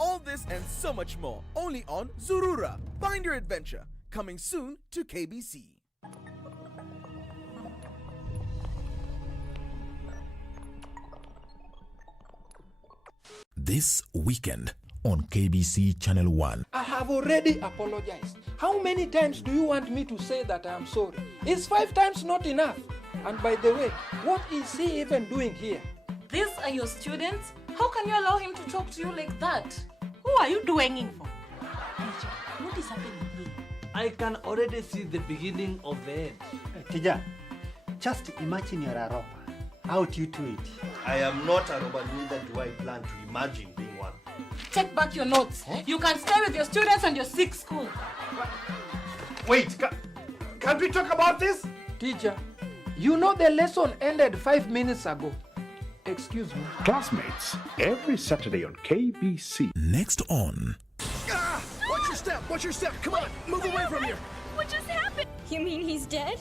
All this and so much more, only on Zurura. Find your adventure. Coming soon to KBC. This weekend on KBC Channel 1. I have already apologized. How many times do you want me to say that I am sorry? Is 5 times not enough? And by the way, what is he even doing here? These are your students? How can you allow him to talk to you like that? Who are you doing it for? Teacher, what is happening here? I can already see the beginning of the end. Teacher, just imagine you're a robber. How do you do it? I am not a robber, neither do I plan to imagine being one. Take back your notes. Huh? You can stay with your students and your sick school. Wait, can't we talk about this? Teacher, you know the lesson ended 5 minutes ago. Excuse me. Classmates, every Saturday on KBC. Next on. Ah! Watch your step! Watch your step! Come on! Move away from here! What just happened? You mean he's dead?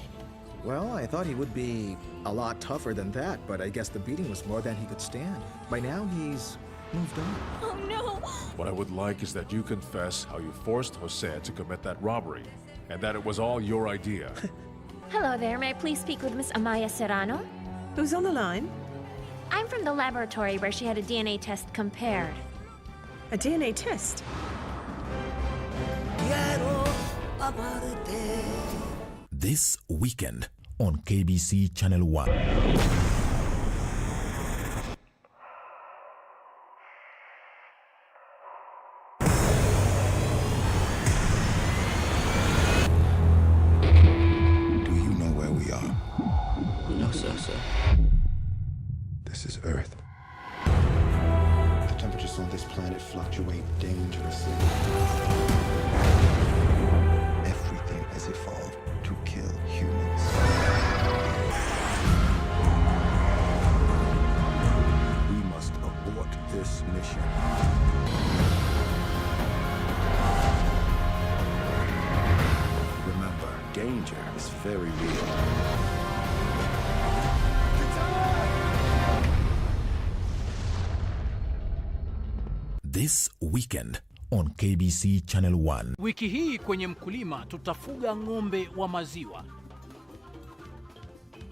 Well, I thought he would be a lot tougher than that, but I guess the beating was more than he could stand. By now, he's moved on. Oh, no! What I would like is that you confess how you forced Jose to commit that robbery, and that it was all your idea. Hello there. May I please speak with Miss Amaya Serrano? Who's on the line? I'm from the laboratory where she had a DNA test compared. A DNA test? This weekend on KBC Channel 1. Do you know where we are? No, sir. This is Earth. The temperatures on this planet fluctuate dangerously. Everything has evolved to kill humans. We must abort this mission. Remember, danger is very real. This weekend on KBC Channel 1. Wiki hii kwenye Mkulima tutafuga ng'ombe wa maziwa.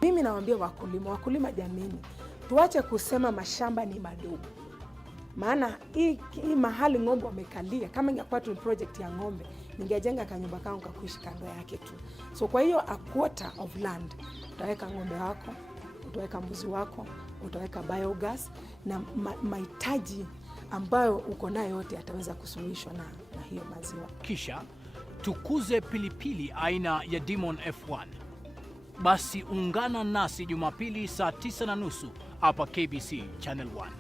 Mimi nawaambia wakulima jameni, tuache kusema mashamba ni madogo. Maana hii mahali ng'ombe wamekalia, kama ingekuwa tu project ya ng'ombe, ningejenga kanyumba kangu kakuishi kando yake tu. So kwa hiyo a quarter of land, utaweka ng'ombe wako, utaweka mbuzi wako, utaweka biogas na mahitaji ambayo uko nayo yote ataweza kusuluhishwa na hiyo maziwa. Kisha tukuze pilipili aina ya Demon F1. Basi ungana nasi Jumapili saa 9:30 hapa KBC Channel 1.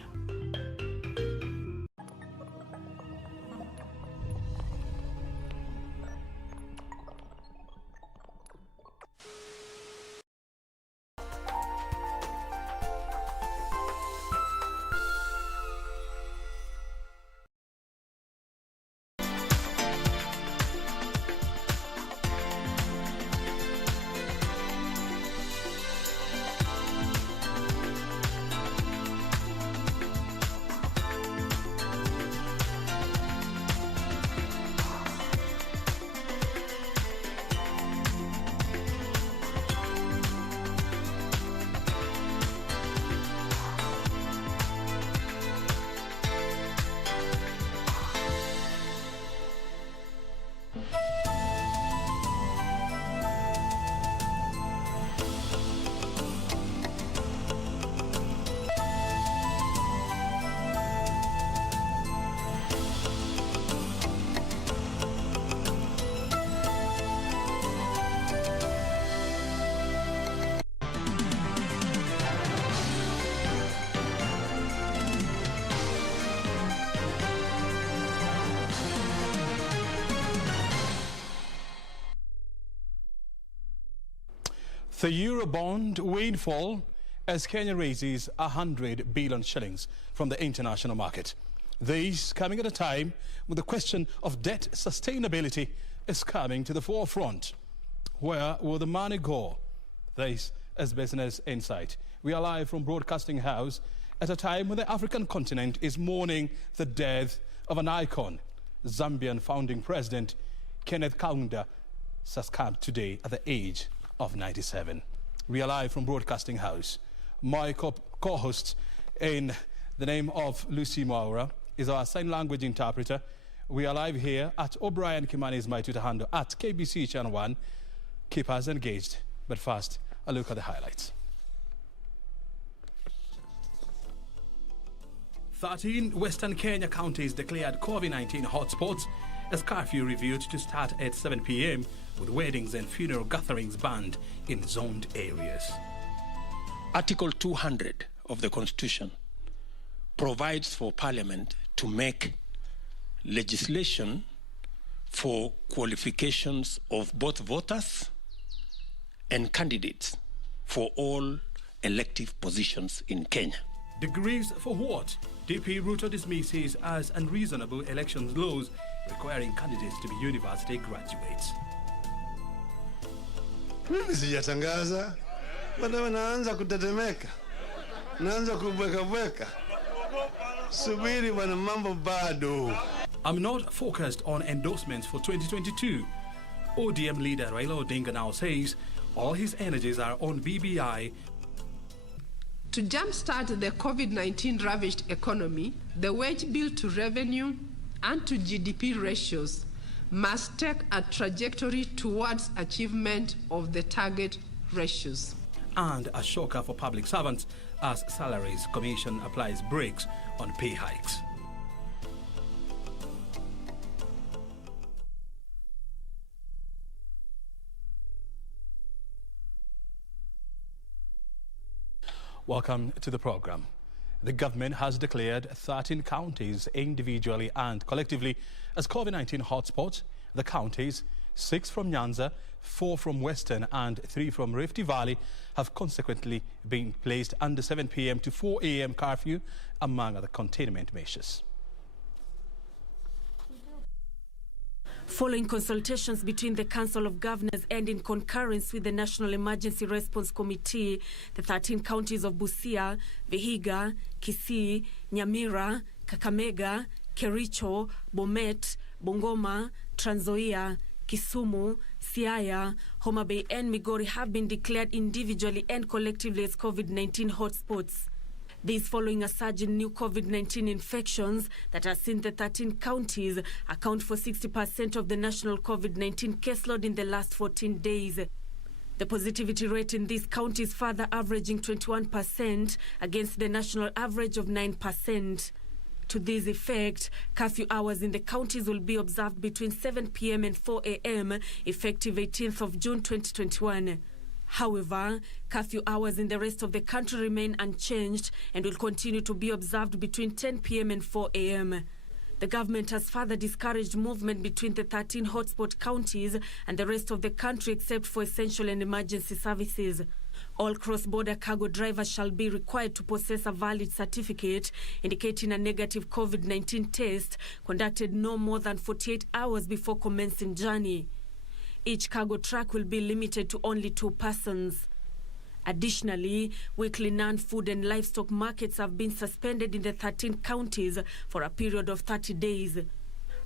The Eurobond windfall as Kenya raises 100 billion shillings from the international market. This coming at a time when the question of debt sustainability is coming to the forefront. Where will the money go? This is Business Insight. We are live from Broadcasting House at a time when the African continent is mourning the death of an icon, Zambian founding president Kenneth Kaunda succumbed today at the age of 97. We are live from Broadcasting House. My co-host in the name of Lucy Maura is our sign language interpreter. We are live here at O'Brien Kimani is my Twitter handle at KBC Channel 1. Keep us engaged. But first, a look at the highlights. 13 Western Kenya counties declared COVID-19 hotspots as curfew reviewed to start at 7 p.m. with weddings and funeral gatherings banned in zoned areas. Article 200 of the Constitution provides for Parliament to make legislation for qualifications of both voters and candidates for all elective positions in Kenya. Degrees for what? DP Ruto dismisses as unreasonable elections laws requiring candidates to be university graduates. Mimi sijatangaza, bado naanza kutetemeka, naanza kubweka. Subiri bwana, mambo bado. I'm not focused on endorsements for 2022. ODM leader Raila Odinga now says all his energies are on BBI. To jumpstart the COVID-19 ravaged economy, the wage bill to revenue and to GDP ratios must take a trajectory towards achievement of the target ratios. And a shocker for public servants as Salaries Commission applies brakes on pay hikes. Welcome to the program. The government has declared 13 counties individually and collectively as COVID-19 hotspots. The counties, 6 from Nyanza, 4 from Western and 3 from Rift Valley, have consequently been placed under 7 p.m. to 4 a.m. curfew, among other containment measures. Following consultations between the Council of Governors and in concurrence with the National Emergency Response Committee, the 13 counties of Busia, Vihiga, Kisii, Nyamira, Kakamega, Kericho, Bomet, Bungoma, Trans Nzoia, Kisumu, Siaya, Homa Bay and Migori have been declared individually and collectively as COVID-19 hotspots. This following a surge in new COVID-19 infections that has seen the 13 counties account for 60% of the national COVID-19 caseload in the last 14 days. The positivity rate in these counties further averaging 21% against the national average of 9%. To this effect, curfew hours in the counties will be observed between 7 p.m. and 4 a.m. effective 18th of June 2021. However, curfew hours in the rest of the country remain unchanged and will continue to be observed between 10 p.m. and 4 a.m. The government has further discouraged movement between the 13 hotspot counties and the rest of the country except for essential and emergency services. All cross-border cargo drivers shall be required to possess a valid certificate indicating a negative COVID-19 test conducted no more than 48 hours before commencing journey. Each cargo truck will be limited to only 2 persons. Additionally, weekly non-food and livestock markets have been suspended in the 13 counties for a period of 30 days.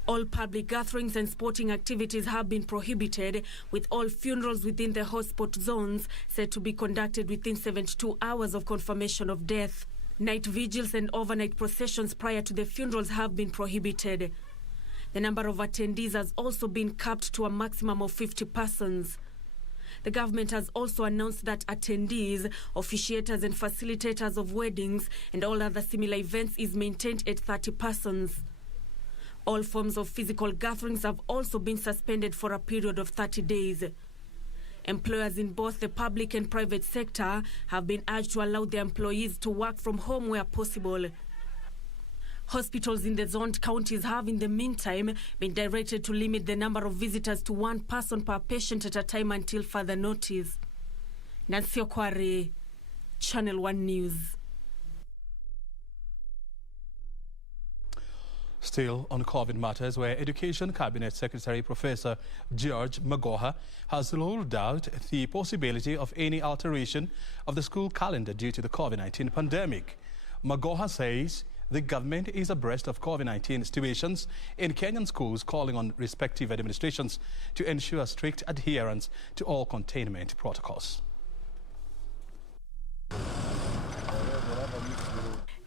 All public gatherings and sporting activities have been prohibited, with all funerals within the hotspot zones said to be conducted within 72 hours of confirmation of death. Night vigils and overnight processions prior to the funerals have been prohibited. The number of attendees has also been capped to a maximum of 50 persons. The government has also announced that attendees, officiators and facilitators of weddings and all other similar events is maintained at 30 persons. All forms of physical gatherings have also been suspended for a period of 30 days. Employers in both the public and private sector have been urged to allow their employees to work from home where possible. Hospitals in the zoned counties have, in the meantime, been directed to limit the number of visitors to 1 person per patient at a time until further notice. Nancy Okware, Channel 1 News. Still on COVID matters, where Education Cabinet Secretary Professor George Magoha has ruled out the possibility of any alteration of the school calendar due to the COVID-19 pandemic. Magoha says the government is abreast of COVID-19 situations in Kenyan schools, calling on respective administrations to ensure strict adherence to all containment protocols.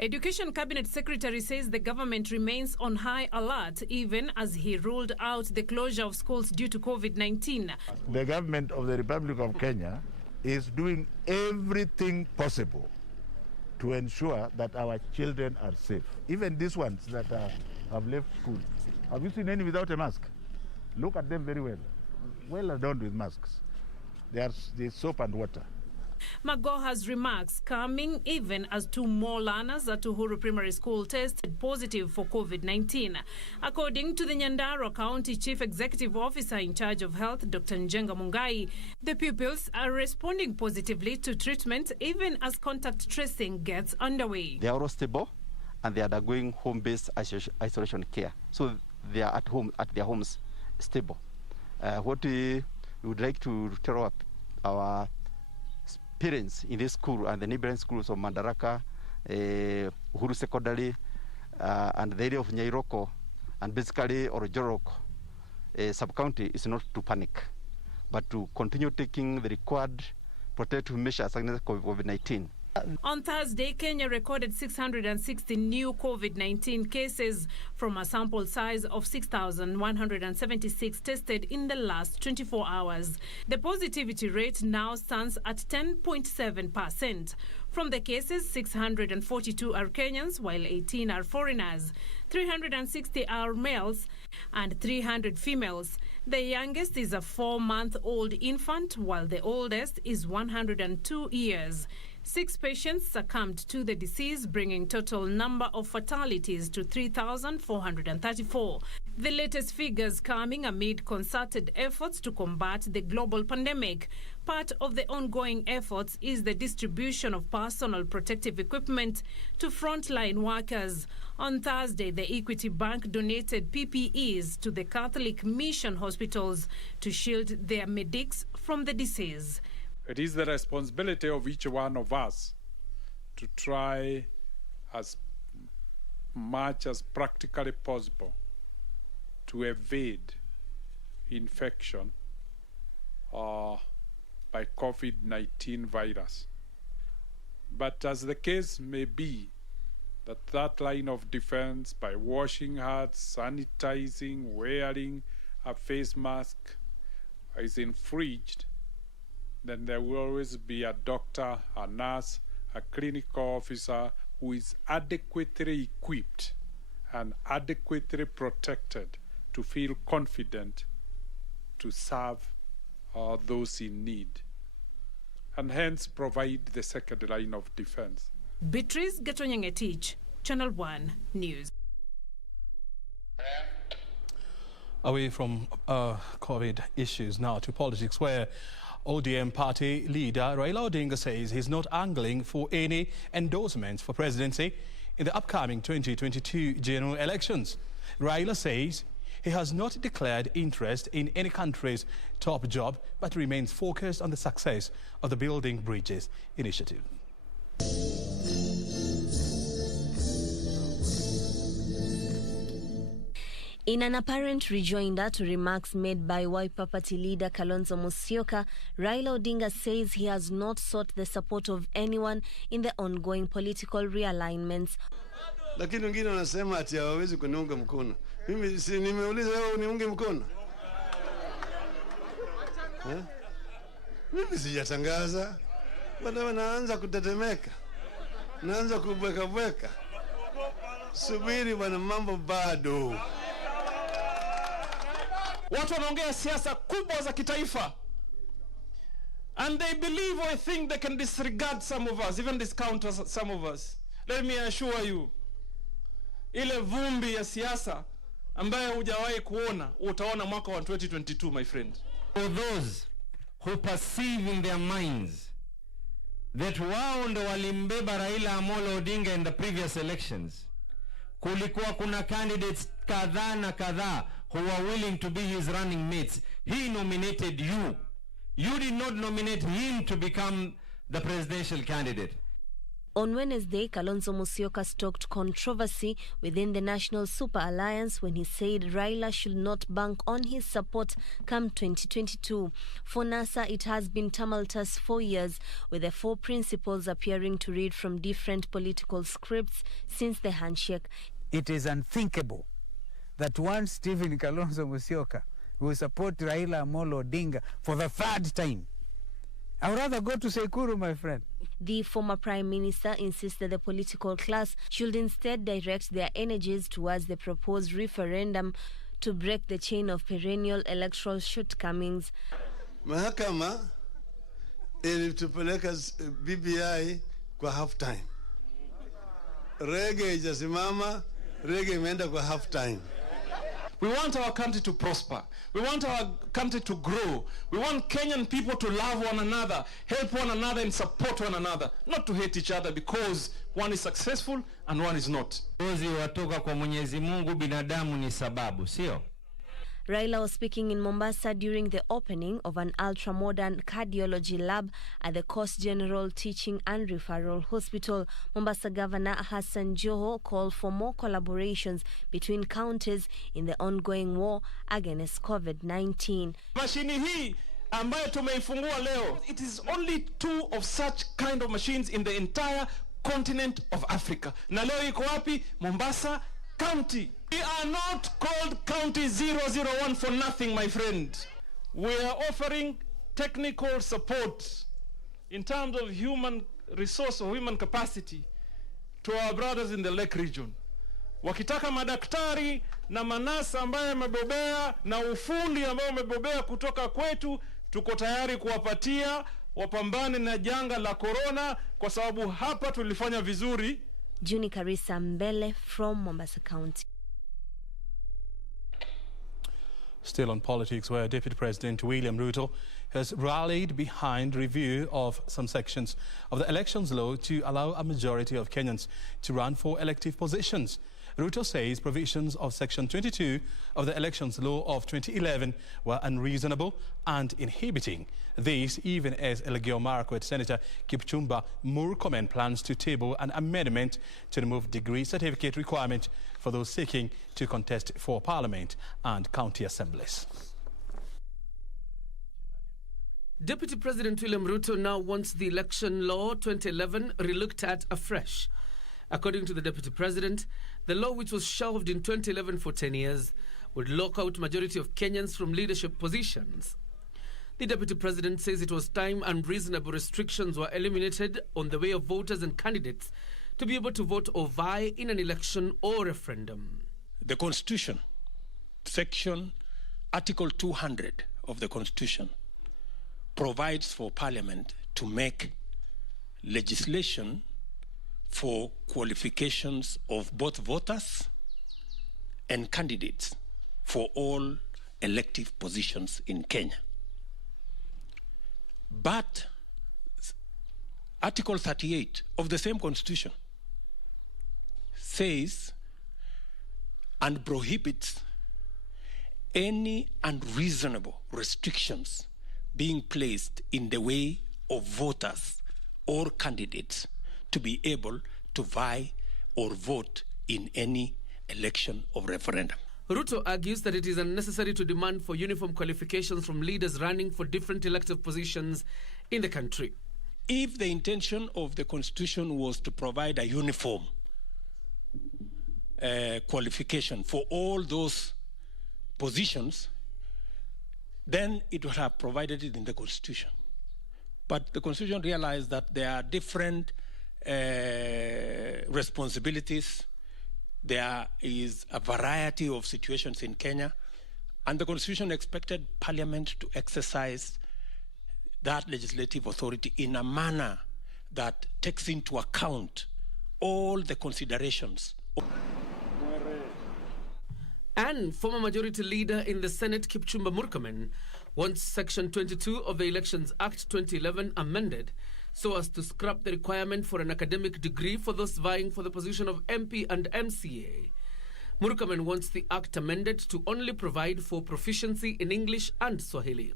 Education Cabinet Secretary says the government remains on high alert even as he ruled out the closure of schools due to COVID-19. The government of the Republic of Kenya is doing everything possible to ensure that our children are safe. Even these ones that have left school. Have you seen any without a mask? Look at them very well. Well adorned with masks. There's soap and water. Magoha's remarks coming even as 2 more learners at Uhuru Primary School tested positive for COVID-19. According to the Nyandarua County Chief Executive Officer in charge of health, Dr. Njenga Mungai, the pupils are responding positively to treatment even as contact tracing gets underway. They are all stable and they are undergoing home-based isolation care. So they are at home, at their homes, stable. What we would like to tell our parents in this school and the neighboring schools of Mandaraka, Uhuru Secondary, and the area of Nyairoko, and basically Orojorok sub-county is not to panic, but to continue taking the required protective measures against COVID-19. On Thursday, Kenya recorded 660 new COVID-19 cases from a sample size of 6,176 tested in the last 24 hours. The positivity rate now stands at 10.7%. From the cases, 642 are Kenyans, while 18 are foreigners. 360 are males and 300 females. The youngest is a 4-month-old infant, while the oldest is 102 years. 6 patients succumbed to the disease, bringing total number of fatalities to 3,434. The latest figures coming amid concerted efforts to combat the global pandemic. Part of the ongoing efforts is the distribution of personal protective equipment to frontline workers. On Thursday, the Equity Bank donated PPEs to the Catholic mission hospitals to shield their medics from the disease. It is the responsibility of each one of us to try as much as practically possible to evade infection by COVID-19 virus. But as the case may be, that line of defense by washing hands, sanitizing, wearing a face mask is infringed, then there will always be a doctor, a nurse, a clinical officer who is adequately equipped and adequately protected to feel confident to serve those in need, and hence provide the second line of defense. Beatrice Gatonyangetich, Channel 1 News. Away from COVID issues now to politics, where ODM party leader Raila Odinga says he's not angling for any endorsements for presidency in the upcoming 2022 general elections. Raila says he has not declared interest in any country's top job, but remains focused on the success of the Building Bridges initiative. In an apparent rejoinder to remarks made by Wiper Party leader Kalonzo Musyoka, Raila Odinga says he has not sought the support of anyone in the ongoing political realignments. Lakini wengine wanasema ati hawawezi kuniunga mkono. Mimi si nimeuliza wewe uniunge mkono? Mimi sijatangaza. Bwana wanaanza kutetemeka. Naanza kubweka. Subiri bwana, mambo bado. Watu wanaongea siasa kubwa za kitaifa. And they believe or think they can disregard some of us, even discount some of us. Let me assure you, ile vumbi ya siasa ambayo hujawahi kuona, utaona mwaka wa 2022, my friend. For those who perceive in their minds that wao ndo walimbeba Raila Amolo Odinga in the previous elections, kulikuwa kuna candidates kadhaa na kadhaa who are willing to be his running mates. He nominated you. You did not nominate him to become the presidential candidate. On Wednesday, Kalonzo Musyoka stoked controversy within the National Super Alliance when he said Raila should not bank on his support come 2022. For NASA, it has been tumultuous 4 years, with the 4 principals appearing to read from different political scripts since the handshake. It is unthinkable that one Stephen Kalonzo Musyoka will support Raila Amolo Odinga for the 3rd time. I would rather go to Sekuru, my friend. The former Prime Minister insisted the political class should instead direct their energies towards the proposed referendum to break the chain of perennial electoral shortcomings. Mahakama ilitupeleka BBI kwa half time. Rege ijasimama, rege imeenda kwa half time. We want our country to prosper. We want our country to grow. We want Kenyan people to love one another, help one another and support one another, not to hate each other because one is successful and one is not. Ozi watoka kwa Mwenyezi Mungu, binadamu ni sababu, sio? Raila was speaking in Mombasa during the opening of an ultra-modern cardiology lab at the Coast General Teaching and Referral Hospital. Mombasa Governor Hassan Joho called for more collaborations between counties in the ongoing war against COVID-19. Mashini hii ambayo tumeifungua leo, it is only 2 of such kind of machines in the entire continent of Africa. Na leo iko wapi? Mombasa County. We are not called County 001 for nothing, my friend. We are offering technical support in terms of human resource or human capacity to our brothers in the Lake region. Wakitaka madaktari na manasa ambaye amebobea na ufundi ambao umebobea kutoka kwetu, tuko tayari kuwapatia wapambane na janga la corona, kwa sababu hapa tulifanya vizuri. Juni Karisa Mbele from Mombasa County. Still on politics, where Deputy President William Ruto has rallied behind review of some sections of the elections law to allow a majority of Kenyans to run for elective positions. Ruto says provisions of Section 22 of the Elections Law of 2011 were unreasonable and inhibiting this, even as Elgeyo Marakwet Senator Kipchumba Murkomen plans to table an amendment to remove degree certificate requirement for those seeking to contest for Parliament and county assemblies. Deputy President William Ruto now wants the Election Law 2011 relooked at afresh. According to the Deputy President, the law, which was shelved in 2011 for 10 years, would lock out majority of Kenyans from leadership positions. The Deputy President says it was time unreasonable restrictions were eliminated on the way of voters and candidates to be able to vote or vie in an election or referendum. The Constitution, Article 200 of the Constitution, provides for Parliament to make legislation for qualifications of both voters and candidates for all elective positions in Kenya. But Article 38 of the same Constitution says and prohibits any unreasonable restrictions being placed in the way of voters or candidates to be able to vie or vote in any election or referendum. Ruto argues that it is unnecessary to demand for uniform qualifications from leaders running for different elective positions in the country. If the intention of the Constitution was to provide a uniform qualification for all those positions, then it would have provided it in the Constitution. But the Constitution realized that there are different responsibilities. There is a variety of situations in Kenya, and the Constitution expected Parliament to exercise that legislative authority in a manner that takes into account all the considerations. And former Majority Leader in the Senate, Kipchumba Murkomen, wants Section 22 of the Elections Act 2011 amended so as to scrap the requirement for an academic degree for those vying for the position of MP and MCA. Murkomen wants the act amended to only provide for proficiency in English and Swahili.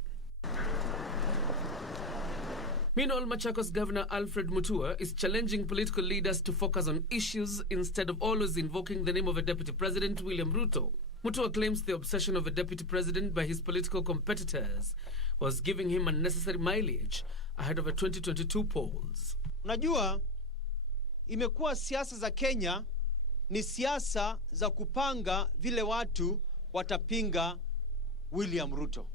Meanwhile, Machakos Governor Alfred Mutua is challenging political leaders to focus on issues instead of always invoking the name of a Deputy President, William Ruto. Mutua claims the obsession of a Deputy President by his political competitors was giving him unnecessary mileage ahead of a 2022 polls. Unajua, imekuwa siasa za Kenya ni siasa za kupanga vile watu watapinga William Ruto.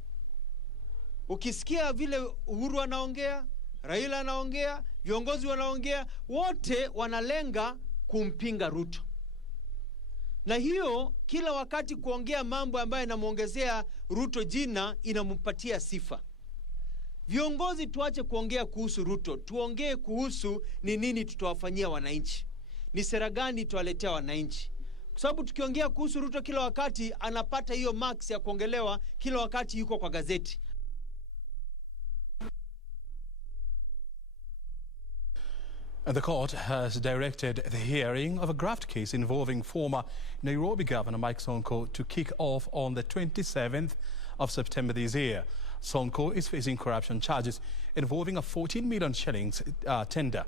Ukisikia vile Uhuru anaongea, Raila anaongea, viongozi wanaongea, wote wanalenga kumpinga Ruto. Na hiyo kila wakati kuongea mambo ambayo yanamuongezea Ruto jina inampatia sifa. Viongozi tuache kuongea kuhusu Ruto, tuongee kuhusu ni nini tutawafanyia wananchi. Ni sera gani tuwaletea wananchi. Kwa sababu tukiongea kuhusu Ruto kila wakati anapata hiyo marks ya kuongelewa kila wakati yuko kwa gazeti. And the court has directed the hearing of a graft case involving former Nairobi Governor Mike Sonko to kick off on the 27th of September this year. Sonko is facing corruption charges involving a 14 million shillings tender.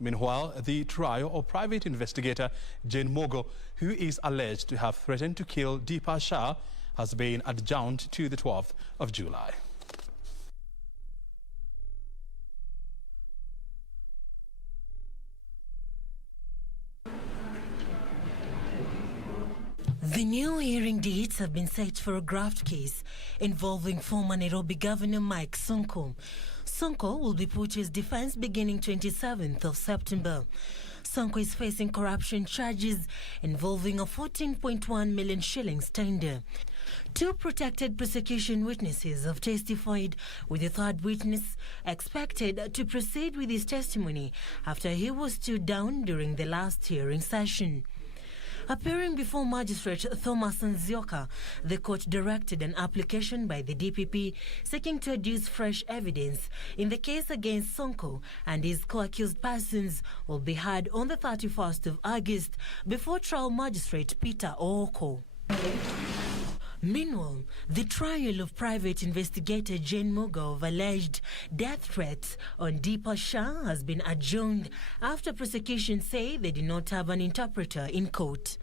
Meanwhile, the trial of private investigator Jane Mogo, who is alleged to have threatened to kill Deepa Shah, has been adjourned to the 12th of July. The new hearing dates have been set for a graft case involving former Nairobi Governor Mike Sonko. Sonko will be put to his defense beginning 27th of September. Sonko is facing corruption charges involving a 14.1 million shillings tender. Two protected prosecution witnesses have testified, with the third witness expected to proceed with his testimony after he was stood down during the last hearing session. Appearing before Magistrate Thomas Nzioka, the court directed an application by the DPP seeking to adduce fresh evidence in the case against Sonko and his co-accused persons will be heard on the 31st of August before trial magistrate Peter Ooko. Meanwhile, the trial of private investigator Jane Mogo of alleged death threats on Deepa Shah has been adjourned after prosecution say they did not have an interpreter in court.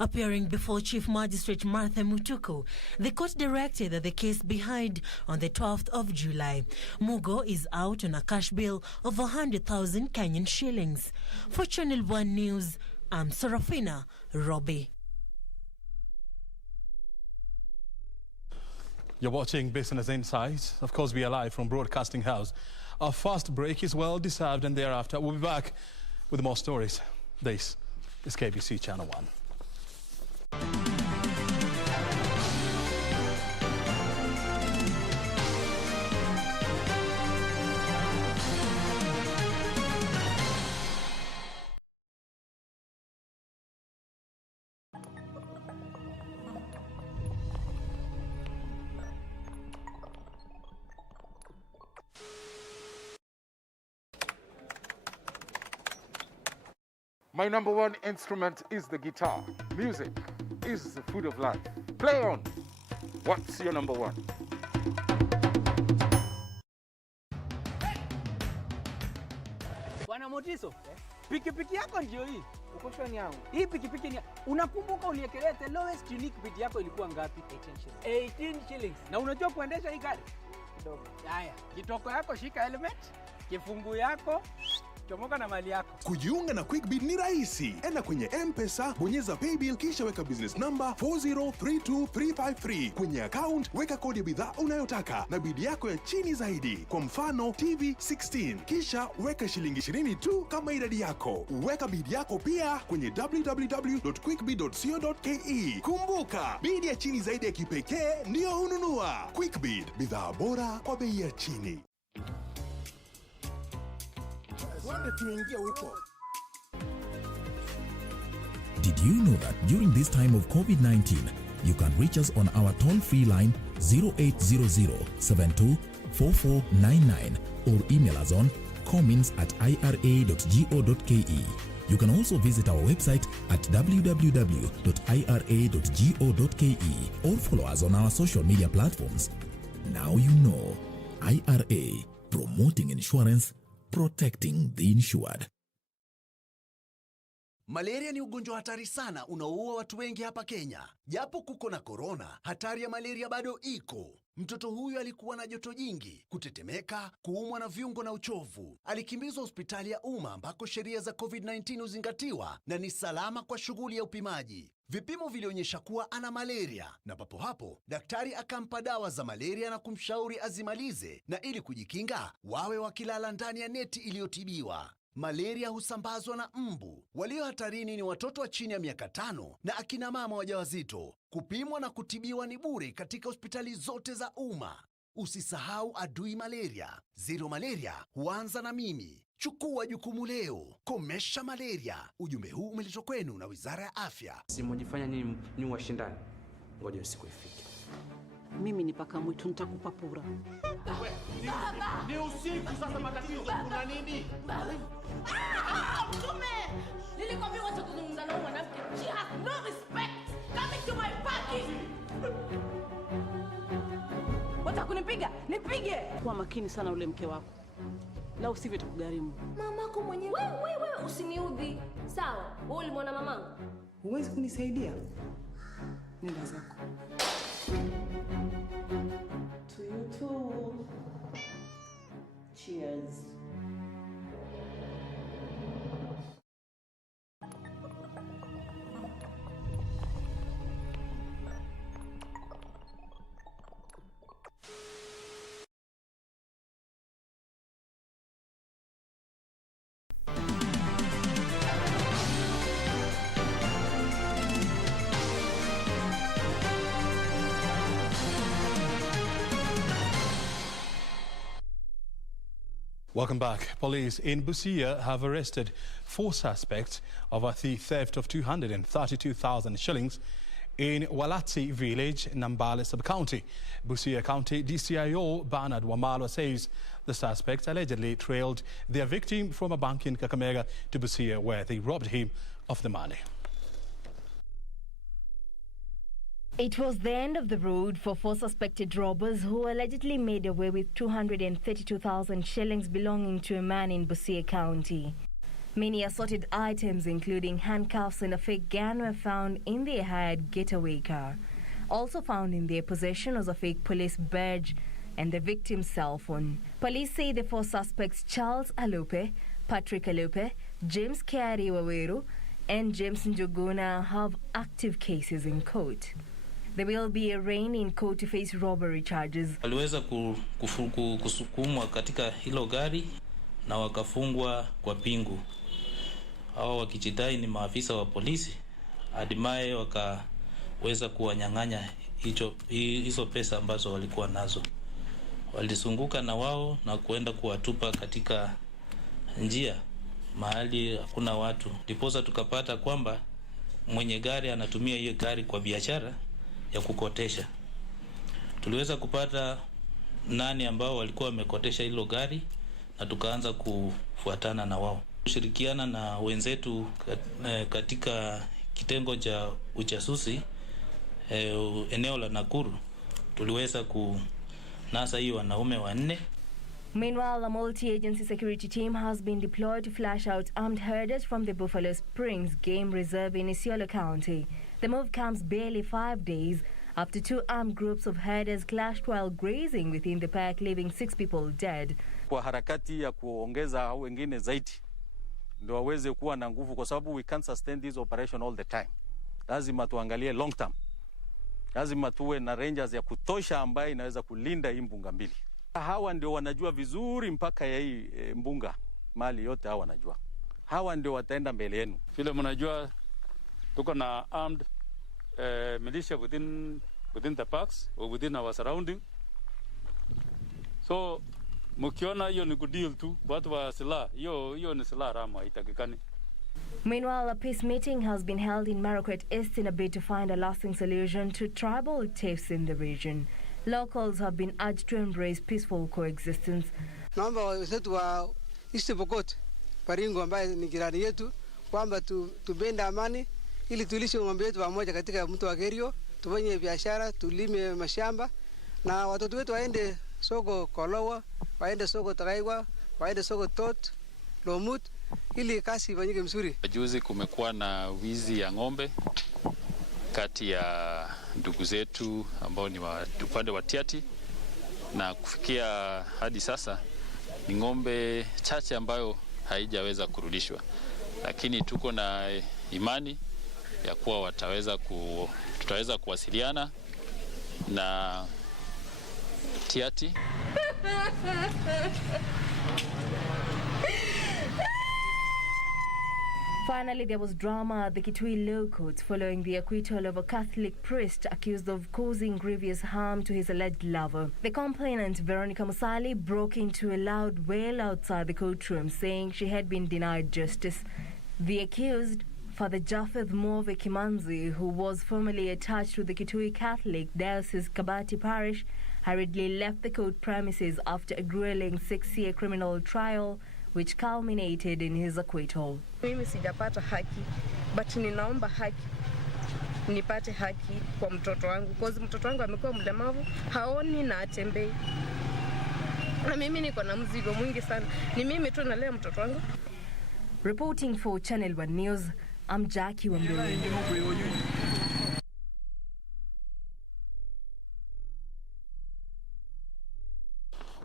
Appearing before Chief Magistrate Martha Mutuku, the court directed that the case be heard on the 12th of July. Mogo is out on a cash bill of 100,000 Kenyan shillings. For Channel 1 News, I'm Serafina Robbie. You're watching Business Insights. Of course, we are live from Broadcasting House. Our first break is well deserved, and thereafter we'll be back with more stories. This is KBC Channel 1. My number one instrument is the guitar. Music is the food of life. Play on. What's your number one? Bwana Motiso, pikipiki yako ndio hii. Uko shwani yangu. Hii pikipiki ni unakumbuka uniekelea the lowest unique bid yako ilikuwa ngapi? 18 shillings. Na unajua kuendesha hii gari? Kidogo. Haya, kitoko yako shika helmet, kifungu yako chomoka na mali yako. Kujiunga na QuickBid ni rahisi. Enda kwenye M-Pesa, bonyeza paybill kisha weka business number 4032353. Kwenye account weka kodi ya bidhaa unayotaka na bid yako ya chini zaidi. Kwa mfano TV 16. Kisha weka shilingi 20 tu kama idadi yako. Weka bid yako pia kwenye www.quickbid.co.ke. Kumbuka, bid ya chini zaidi ya kipekee ndio hununua. QuickBid, bidhaa bora kwa bei ya chini. Did you know that during this time of COVID-19, you can reach us on our toll-free line 0800-724499 or email us on comments@ira.go.ke. You can also visit our website at www.ira.go.ke or follow us on our social media platforms. Now you know. IRA, promoting insurance protecting the insured. Malaria ni ugonjwa hatari sana unaoua watu wengi hapa Kenya. Japo kuko na corona, hatari ya malaria bado iko. Mtoto huyu alikuwa na joto jingi, kutetemeka, kuumwa na viungo na uchovu. Alikimbizwa hospitali ya umma ambako sheria za COVID-19 huzingatiwa na ni salama kwa shughuli ya upimaji. Vipimo vilionyesha kuwa ana malaria na papo hapo daktari akampa dawa za malaria na kumshauri azimalize, na ili kujikinga wawe wakilala ndani ya neti iliyotibiwa. Malaria husambazwa na mbu. Walio hatarini ni watoto wa chini ya miaka 5 na akina mama wajawazito. Kupimwa na kutibiwa ni bure katika hospitali zote za umma. Usisahau adui malaria. Zero malaria huanza na mimi. Chukua jukumu leo. Komesha malaria. Ujumbe huu umeletwa kwenu na Wizara ya Afya. Simojifanya ni washindani. Ngoja usiku ifike. Mimi ni paka mwitu, nitakupa pura. Ni usiku sasa, matatizo kuna nini? Mtume! Nilikwambia wacha kuzungumza na mwanamke. She has no respect. Coming to my party. Wacha kunipiga, nipige. Kuwa makini sana ule mke wako. La usivyo tukugarimu. Mamako mwenyewe. Wewe usiniudhi. Sawa, wewe ulimwona mamangu. Huwezi kunisaidia. Nenda zako. To you too. Cheers. Welcome back. Police in Busia have arrested 4 suspects of the theft of 232,000 shillings in Walati village, Nambale sub-county. Busia County DCIO Bernard Wamalwa says the suspects allegedly trailed their victim from a bank in Kakamega to Busia, where they robbed him of the money. It was the end of the road for 4 suspected robbers who allegedly made away with 232,000 shillings belonging to a man in Busia County. Many assorted items, including handcuffs and a fake gun, were found in their hired getaway car. Also found in their possession was a fake police badge and the victim's cell phone. Police say the 4 suspects, Charles Alope, Patrick Alope, James Kiari Waweru, and James Njuguna, have active cases in court. They will be arraigned in court to face robbery charges. Waliweza kusukumwa katika hilo gari na wakafungwa kwa pingu. Hao wakijidai ni maafisa wa polisi, hatimaye wakaweza kuwanyang'anya hizo pesa ambazo walikuwa nazo. Walizunguka na wao na kuenda kuwatupa katika njia mahali hakuna watu. Ndiposa tukapata kwamba mwenye gari anatumia hiyo gari kwa biashara ya kukotesha. Tuliweza kupata 8 ambao walikuwa wamekotesha hilo gari na tukaanza kufuatana na wao. Kushirikiana na wenzetu katika kitengo cha ujasusi eneo la Nakuru, tuliweza kunasa hiyo wanaume 4. Meanwhile, a multi-agency security team has been deployed to flash out armed herders from the Buffalo Springs Game Reserve in Isiolo County. The move comes barely 5 days after 2 armed groups of herders clashed while grazing within the park, leaving 6 people dead. Kwa harakati ya kuongeza au wengine zaidi ndio waweze kuwa na nguvu, kwa sababu we can't sustain this operation all the time. Lazima tuangalie long term. Lazima tuwe na rangers ya kutosha ambaye inaweza kulinda hii mbunga mbili. Hawa ndio wanajua vizuri mpaka ya hii mbunga, mali yote hawa wanajua. Hawa ndio wataenda mbele yenu. Vile mnajua tuko na armed militia within the parks or within our surrounding. So mkiona hiyo ni kudeal tu, watu wa silaha, hiyo ni silaha haramu, haitakikani. Meanwhile, a peace meeting has been held in Marakwet East in a bid to find a lasting solution to tribal tiffs in the region. Locals have been urged to embrace peaceful coexistence. Naomba wenzetu wa East Pokot, Baringo ambaye ni jirani yetu, kwamba tupende amani ili tulishe ng'ombe yetu pamoja katika mto wa Kerio, tufanye biashara, tulime mashamba na watoto wetu waende soko Kolowa, waende soko Tagaigwa, waende soko Tot, Lomut ili kazi ifanyike mzuri. Juzi kumekuwa na wizi ya ng'ombe kati ya ndugu zetu ambao ni upande wa Tiati, na kufikia hadi sasa ni ng'ombe chache ambayo haijaweza kurudishwa, lakini tuko na imani ya kuwa tutaweza kuwasiliana na Tiati. Finally, there was drama at the Kitui Low Court following the acquittal of a Catholic priest accused of causing grievous harm to his alleged lover. The complainant, Veronica Musali, broke into a loud wail outside the courtroom, saying she had been denied justice. The accused, Father Japheth Move Kimanzi, who was formerly attached to the Kitui Catholic Diocese Kabati Parish, hurriedly left the court premises after a grueling 6-year criminal trial, which culminated in his acquittal. Mimi sijapata haki, but ninaomba haki. Nipate haki kwa mtoto wangu, kwa sababu mtoto wangu amekuwa mlemavu, haoni na atembei. Na mimi niko na mzigo mwingi sana. Ni mimi tu nalea mtoto wangu. Reporting for Channel 1 News, I'm Jackie Wambui.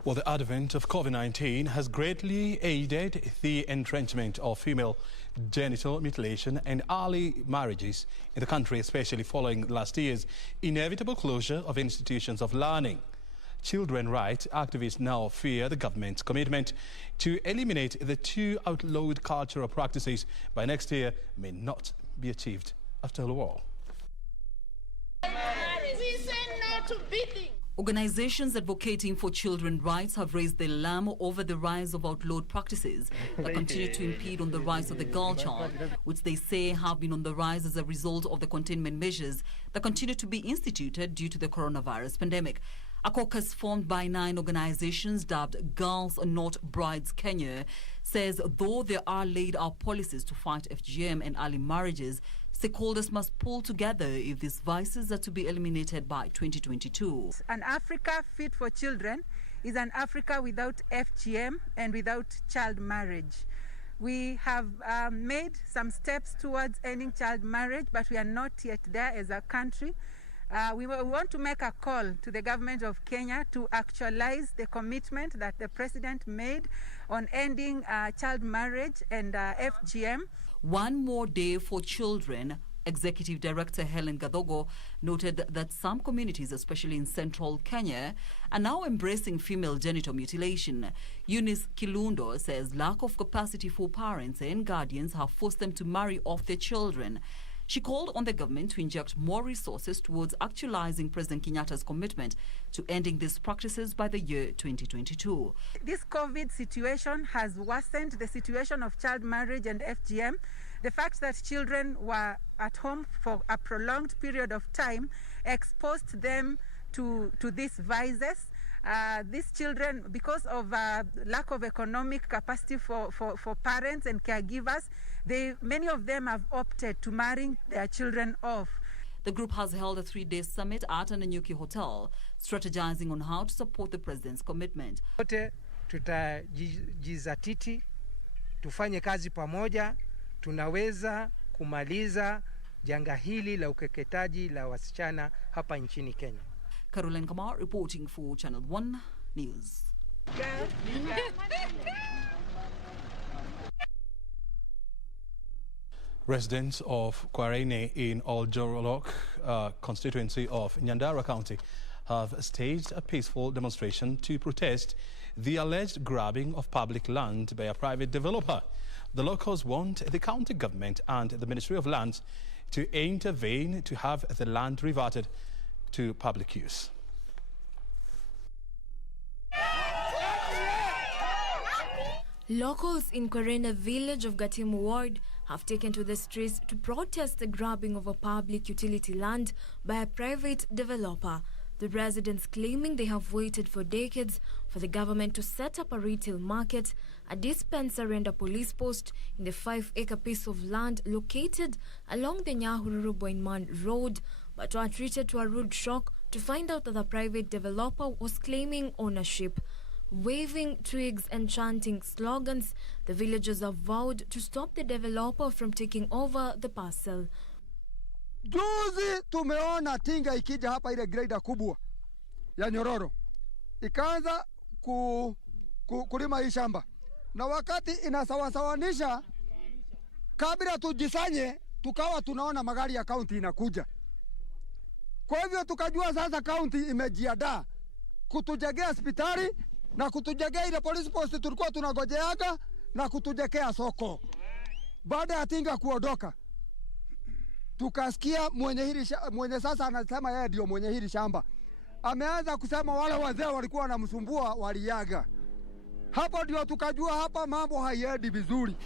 Well, the advent of COVID-19 has greatly aided the entrenchment of female genital mutilation and early marriages in the country, especially following last year's inevitable closure of institutions of learning. Children rights activists now fear the government's commitment to eliminate the two outlawed cultural practices by next year may not be achieved after all. We say no to beating. Organizations advocating for children's rights have raised their alarm over the rise of outlawed practices that continue to impede on the rights of the girl child, which they say have been on the rise as a result of the containment measures that continue to be instituted due to the coronavirus pandemic. A caucus formed by 9 organizations dubbed Girls Not Brides Kenya says though there are laid out policies to fight FGM and early marriages, stakeholders must pull together if these vices are to be eliminated by 2022. An Africa fit for children is an Africa without FGM and without child marriage. We have made some steps towards ending child marriage, but we are not yet there as a country. We want to make a call to the government of Kenya to actualize the commitment that the president made on ending child marriage and FGM. One more day for children. Executive Director Helen Gadogo noted that some communities, especially in central Kenya, are now embracing female genital mutilation. Eunice Kilundo says lack of capacity for parents and guardians have forced them to marry off their children. She called on the government to inject more resources towards actualizing President Kenyatta's commitment to ending these practices by the year 2022. This COVID situation has worsened the situation of child marriage and FGM. The fact that children were at home for a prolonged period of time exposed them to these vices. These children, because of lack of economic capacity for parents and caregivers, many of them have opted to marry their children off. The group has held a 3-day summit at an Nanyuki hotel, strategizing on how to support the president's commitment. Wote tutajizatiti, tufanye kazi pamoja, tunaweza kumaliza janga hili la ukeketaji la wasichana hapa nchini Kenya. Caroline Kamar reporting for Channel 1 News. Residents of Kwarene in Oljorolok constituency of Nyandara County have staged a peaceful demonstration to protest the alleged grabbing of public land by a private developer. The locals want the county government and the Ministry of Lands to intervene to have the land reverted to public use. Locals in Kwarene village of Gatimu ward have taken to the streets to protest the grabbing of a public utility land by a private developer. The residents claiming they have waited for decades for the government to set up a retail market, a dispensary and a police post in the 5-acre piece of land located along the Nyahururu-Boinman road, but were treated to a rude shock to find out that the private developer was claiming ownership. Waving twigs and chanting slogans, the villagers have vowed to stop the developer from taking over the parcel. Juzi tumeona tinga ikija hapa ile grader kubwa ya nyororo. Ikaanza kulima hii shamba. Na wakati inasawasawanisha, kabla tujisanye, tukawa tunaona magari ya county inakuja. Kwa hivyo tukajua sasa county imejiandaa kutujengea hospitali na kutujengea ile police post tulikuwa tunagojeaga na kutujengea soko. Baada ya tinga kuondoka, tukasikia mwenye sasa anasema yeye ndio mwenye hili shamba. Ameanza kusema wale wazee walikuwa wanamsumbua waliaga. Hapo ndio tukajua hapa mambo haiendi vizuri.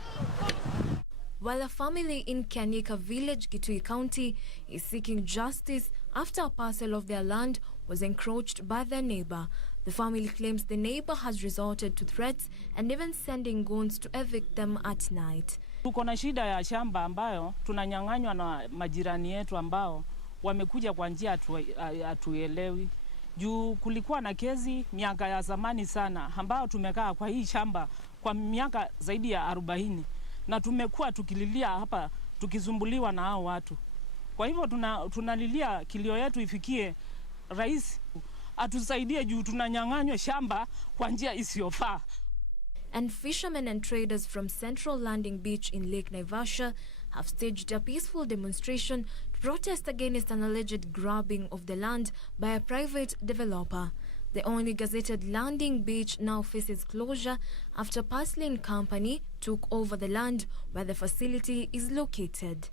While a family in Kianika village, Kitui County, is seeking justice after a parcel of their land was encroached by their neighbor. The family claims the neighbor has resorted to threats and even sending goons to evict them at night. Tuko na shida ya shamba ambayo tunanyang'anywa na majirani yetu ambao wamekuja kwa njia hatuelewi. Juu kulikuwa na kesi miaka ya zamani sana ambao tumekaa kwa hii shamba kwa miaka zaidi ya 40 na tumekuwa tukililia hapa tukizumbuliwa na hao watu. Kwa hivyo tunalilia kilio yetu ifikie rais atusaidie juu tunanyang'anywa shamba kwa njia isiyofaa. And fishermen and traders from Central Landing Beach in Lake Naivasha have staged a peaceful demonstration to protest against an alleged grabbing of the land by a private developer. The only gazetted landing beach now faces closure after Parsley Company took over the land where the facility is located.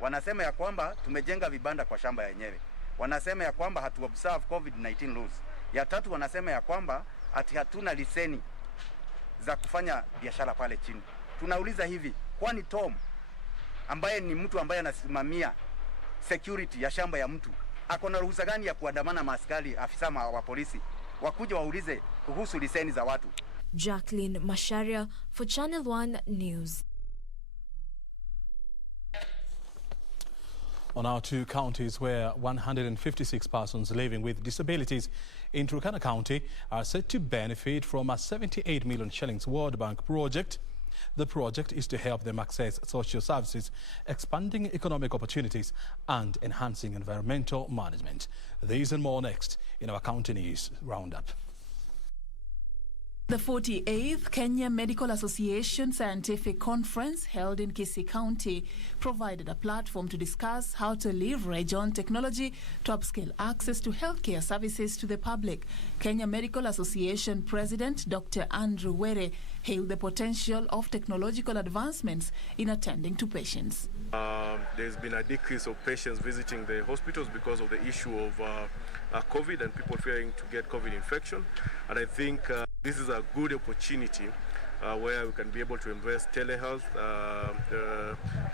Wanasema ya kwamba tumejenga vibanda kwa shamba yenyewe. Wanasema ya kwamba hatu-observe COVID-19 rules. Ya tatu wanasema ya kwamba hatuna liseni za kufanya biashara pale chini. Tunauliza hivi, kwani Tom ambaye ni mtu ambaye anasimamia security ya shamba ya mtu ako na ruhusa gani ya kuandamana maaskari afisa wa polisi wakuja waulize kuhusu liseni za watu? Jacqueline Masharia for Channel 1 News. On our two counties where 156 persons living with disabilities in Turkana County are set to benefit from a 78 million shillings World Bank project. The project is to help them access social services, expanding economic opportunities and enhancing environmental management. These and more next in our County News Roundup. The 48th Kenya Medical Association Scientific Conference held in Kisii County provided a platform to discuss how to leverage on technology to upscale access to healthcare services to the public. Kenya Medical Association President Dr. Andrew Were hailed the potential of technological advancements in attending to patients. There's been a decrease of patients visiting the hospitals because of the issue of COVID and people fearing to get COVID infection. And I think this is a good opportunity where we can be able to invest telehealth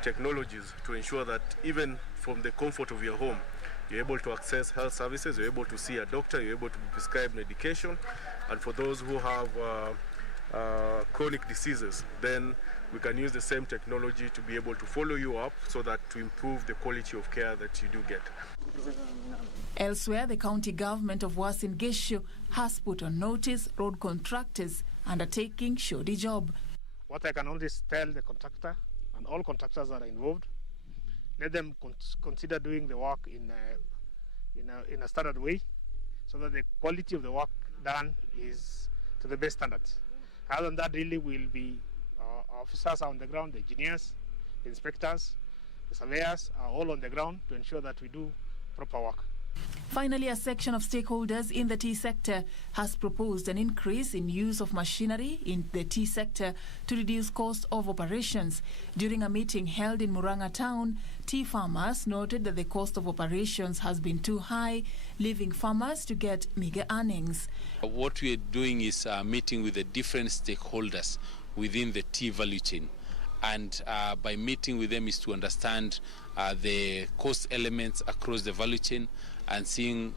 technologies to ensure that even from the comfort of your home, you're able to access health services, you're able to see a doctor, you're able to prescribe medication. And for those who have chronic diseases, then we can use the same technology to be able to follow you up so that to improve the quality of care that you do get. Elsewhere, the county government of Uasin Gishu has put on notice road contractors undertaking shoddy job. What I can only tell the contractor and all contractors that are involved, let them consider doing the work in a standard way so that the quality of the work done is to the best standards. Other than that, really will be officers are on the ground, the engineers, the inspectors, the surveyors are all on the ground to ensure that we do proper work. Finally, a section of stakeholders in the tea sector has proposed an increase in use of machinery in the tea sector to reduce cost of operations. During a meeting held in Murang'a town, tea farmers noted that the cost of operations has been too high, leaving farmers to get meager earnings. What we are doing is meeting with the different stakeholders within the tea value chain. And by meeting with them is to understand the cost elements across the value chain and seeing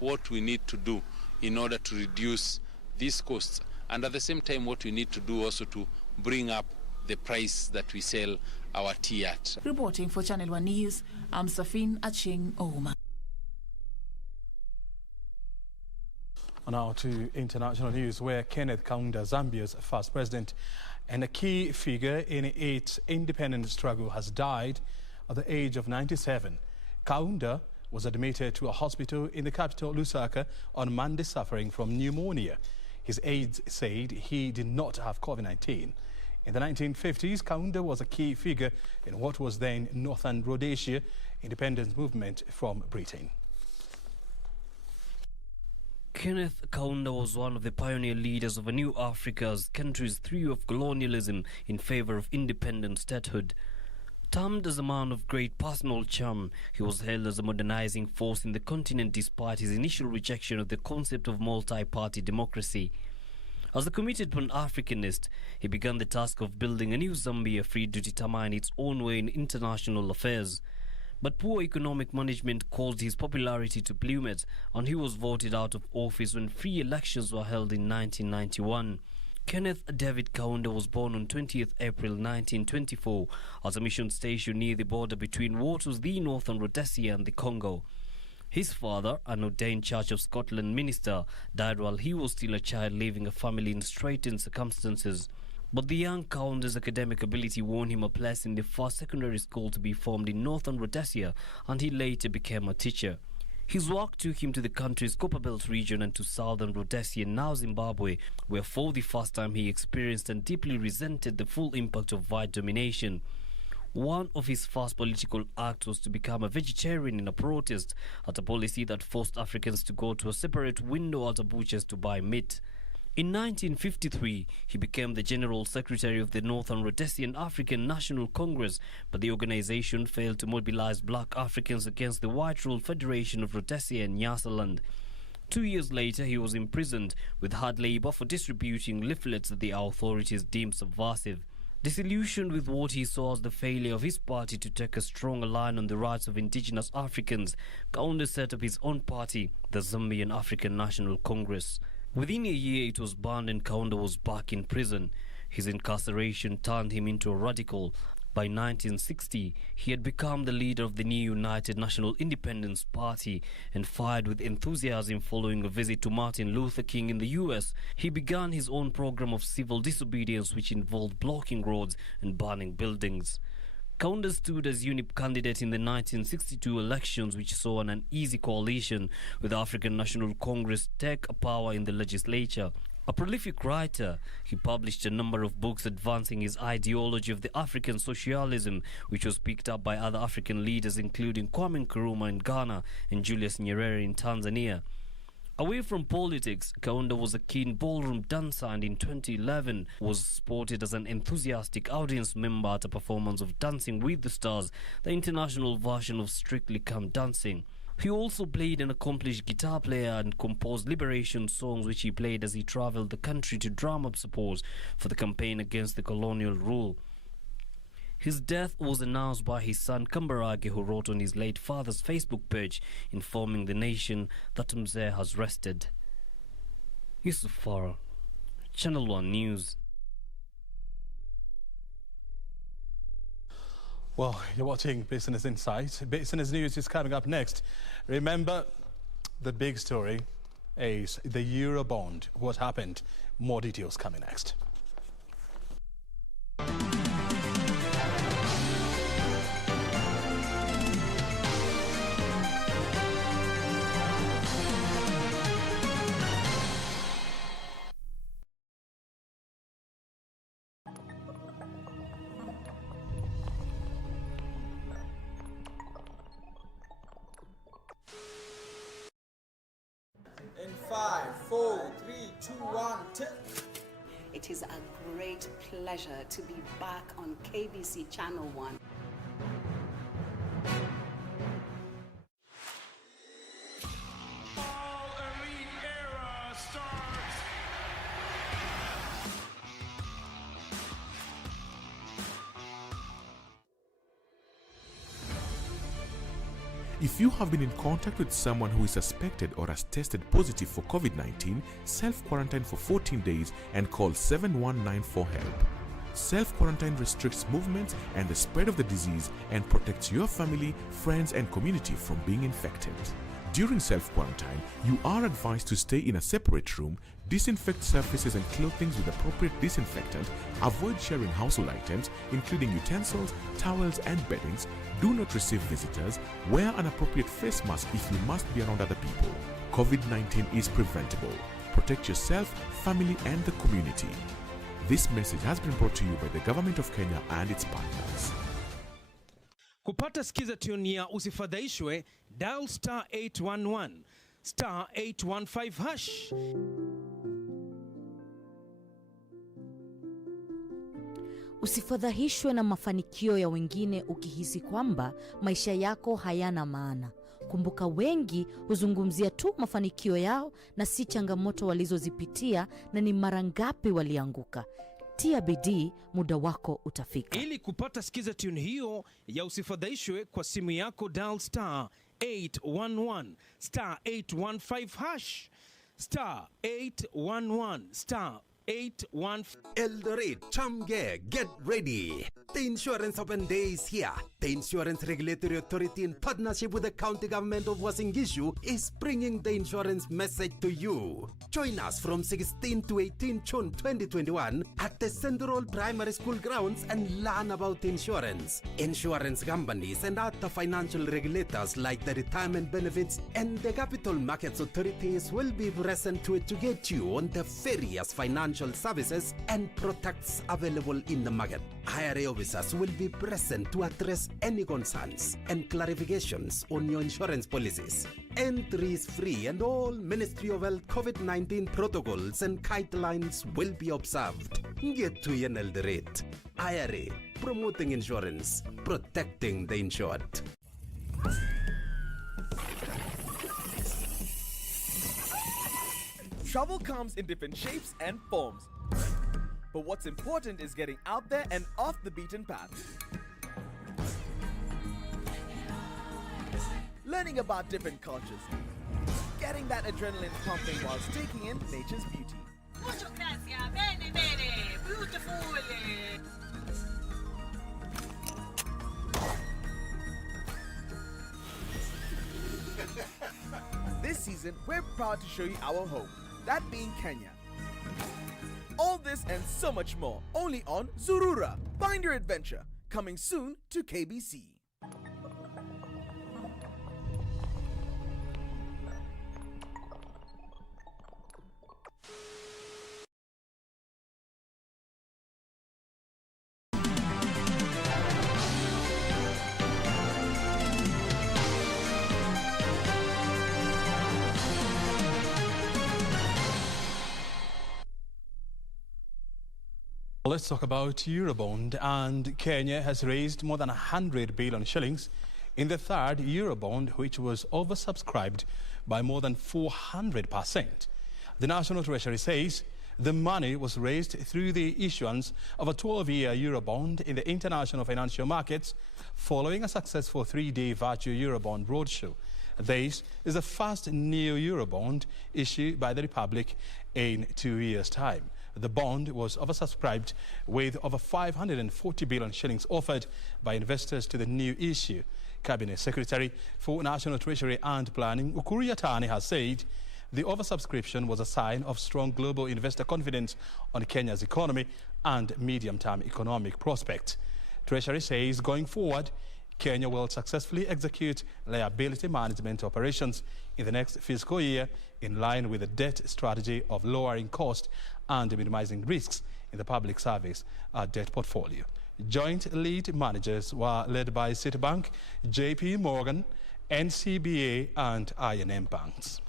what we need to do in order to reduce these costs. And at the same time, what we need to do also to bring up the price that we sell our tea at. Reporting for Channel 1 News, I'm Safin Aching Ouma. Now to international news, where Kenneth Kaunda, Zambia's first president and a key figure in its independence struggle, has died at the age of 97. Kaunda was admitted to a hospital in the capital, Lusaka, on Monday, suffering from pneumonia. His aides said he did not have COVID-19. In the 1950s, Kaunda was a key figure in what was then Northern Rhodesia independence movement from Britain. Kenneth Kaunda was one of the pioneer leaders of a new Africa's countries through of colonialism in favor of independent statehood. Termed as a man of great personal charm, he was hailed as a modernizing force in the continent despite his initial rejection of the concept of multi-party democracy. As a committed Pan-Africanist, he began the task of building a new Zambia free to determine its own way in international affairs. But poor economic management caused his popularity to plummet, and he was voted out of office when free elections were held in 1991. Kenneth David Kaunda was born on 20th April 1924 at a mission station near the border between what was the Northern Rhodesia and the Congo. His father, an ordained Church of Scotland minister, died while he was still a child, leaving a family in straitened circumstances. But the young Kaunda's academic ability won him a place in the first secondary school to be formed in Northern Rhodesia, and he later became a teacher. His work took him to the country's Copperbelt region and to Southern Rhodesia, now Zimbabwe, where for the first time he experienced and deeply resented the full impact of white domination. One of his first political acts was to become a vegetarian in a protest at a policy that forced Africans to go to a separate window at a butcher's to buy meat. In 1953, he became the General Secretary of the Northern Rhodesian African National Congress, but the organization failed to mobilize black Africans against the white-ruled Federation of Rhodesia and Nyasaland. 2 years later, he was imprisoned with hard labor for distributing leaflets that the authorities deemed subversive. Disillusioned with what he saw as the failure of his party to take a stronger line on the rights of indigenous Africans, Kaunda set up his own party, the Zambian African National Congress. Within a year, it was banned and Kaunda was back in prison. His incarceration turned him into a radical. By 1960, he had become the leader of the new United National Independence Party, and fired with enthusiasm following a visit to Martin Luther King in the US, he began his own program of civil disobedience which involved blocking roads and burning buildings. Kaunda stood as UNIP candidate in the 1962 elections, which saw an uneasy coalition with African National Congress take power in the legislature. A prolific writer, he published a number of books advancing his ideology of the African socialism, which was picked up by other African leaders including Kwame Nkrumah in Ghana and Julius Nyerere in Tanzania. Away from politics, Kaunda was a keen ballroom dancer and in 2011 was spotted as an enthusiastic audience member at a performance of Dancing with the Stars, the international version of Strictly Come Dancing. He also played an accomplished guitar player and composed liberation songs which he played as he traveled the country to drum up support for the campaign against the colonial rule. His death was announced by his son Kambarage, who wrote on his late father's Facebook page informing the nation that Mzee has rested. Yusuf Farah, Channel 1 News. Well, you're watching Business Insight. Business News is coming up next. Remember, the big story is the Eurobond. What happened? More details coming next. In 5, 4, 3, 2, 1, tick. It is a great pleasure to be back on KBC Channel 1. If you have been in contact with someone who is suspected or has tested positive for COVID-19, self-quarantine for 14 days and call 7194 for help. Self-quarantine restricts movement and the spread of the disease and protects your family, friends and community from being infected. During self-quarantine, you are advised to stay in a separate room, disinfect surfaces and clothing with appropriate disinfectant, avoid sharing household items, including utensils, towels and beddings, do not receive visitors, wear an appropriate face mask if you must be around other people. COVID-19 is preventable. Protect yourself, family and the community. This message has been brought to you by the Government of Kenya and its partners. Kupata skiza tune ya usifadhaishwe, dial star 811, star 815 hash. Usifadhaishwe na mafanikio ya wengine ukihisi kwamba maisha yako hayana maana. Kumbuka wengi huzungumzia tu mafanikio yao na si changamoto walizozipitia na ni mara ngapi walianguka. Tia bidii, muda wako utafika. Ili kupata skiza tune hiyo ya usifadhaishwe kwa simu yako, dial star 811 star 815 hash, star 811 star 815. Eldoret, Chamge, get ready. The Insurance Open Day is here. The Insurance Regulatory Authority, in partnership with the County Government of Uasin Gishu, is bringing the insurance message to you. Join us from 16 to 18 June 2021 at the Central Primary School grounds and learn about insurance. Insurance companies and other financial regulators like the Retirement Benefits and the Capital Markets Authorities will be present to educate you on the various financial services and products available in the market. IRA officers will be present to address any concerns and clarifications on your insurance policies. Entry is free and all Ministry of Health COVID-19 protocols and guidelines will be observed. Get to Eldoret. IRA, promoting insurance, protecting the insured. Trouble comes in different shapes and forms. But what's important is getting out there and off the beaten path. Learning about different cultures. Getting that adrenaline pumping while taking in nature's beauty. Mucho gracias. Bene, bene. Beautiful. This season, we're proud to show you our home, that being Kenya. All this and so much more, only on Zurura. Find your adventure, coming soon to KBC. Let's talk about Eurobond, and Kenya has raised more than 100 billion shillings in the third Eurobond, which was oversubscribed by more than 400%. The National Treasury says the money was raised through the issuance of a 12-year Eurobond in the international financial markets following a successful 3-day virtual Eurobond roadshow. This is the first new Eurobond issued by the Republic in 2 years' time. The bond was oversubscribed with over 540 billion shillings offered by investors to the new issue. Cabinet Secretary for National Treasury and Planning, Ukuri Yatani, has said the oversubscription was a sign of strong global investor confidence on Kenya's economy and medium-term economic prospects. Treasury says going forward, Kenya will successfully execute liability management operations in the next fiscal year in line with the debt strategy of lowering cost and minimizing risks in the public service debt portfolio. Joint lead managers were led by Citibank, JP Morgan, NCBA and I&M banks.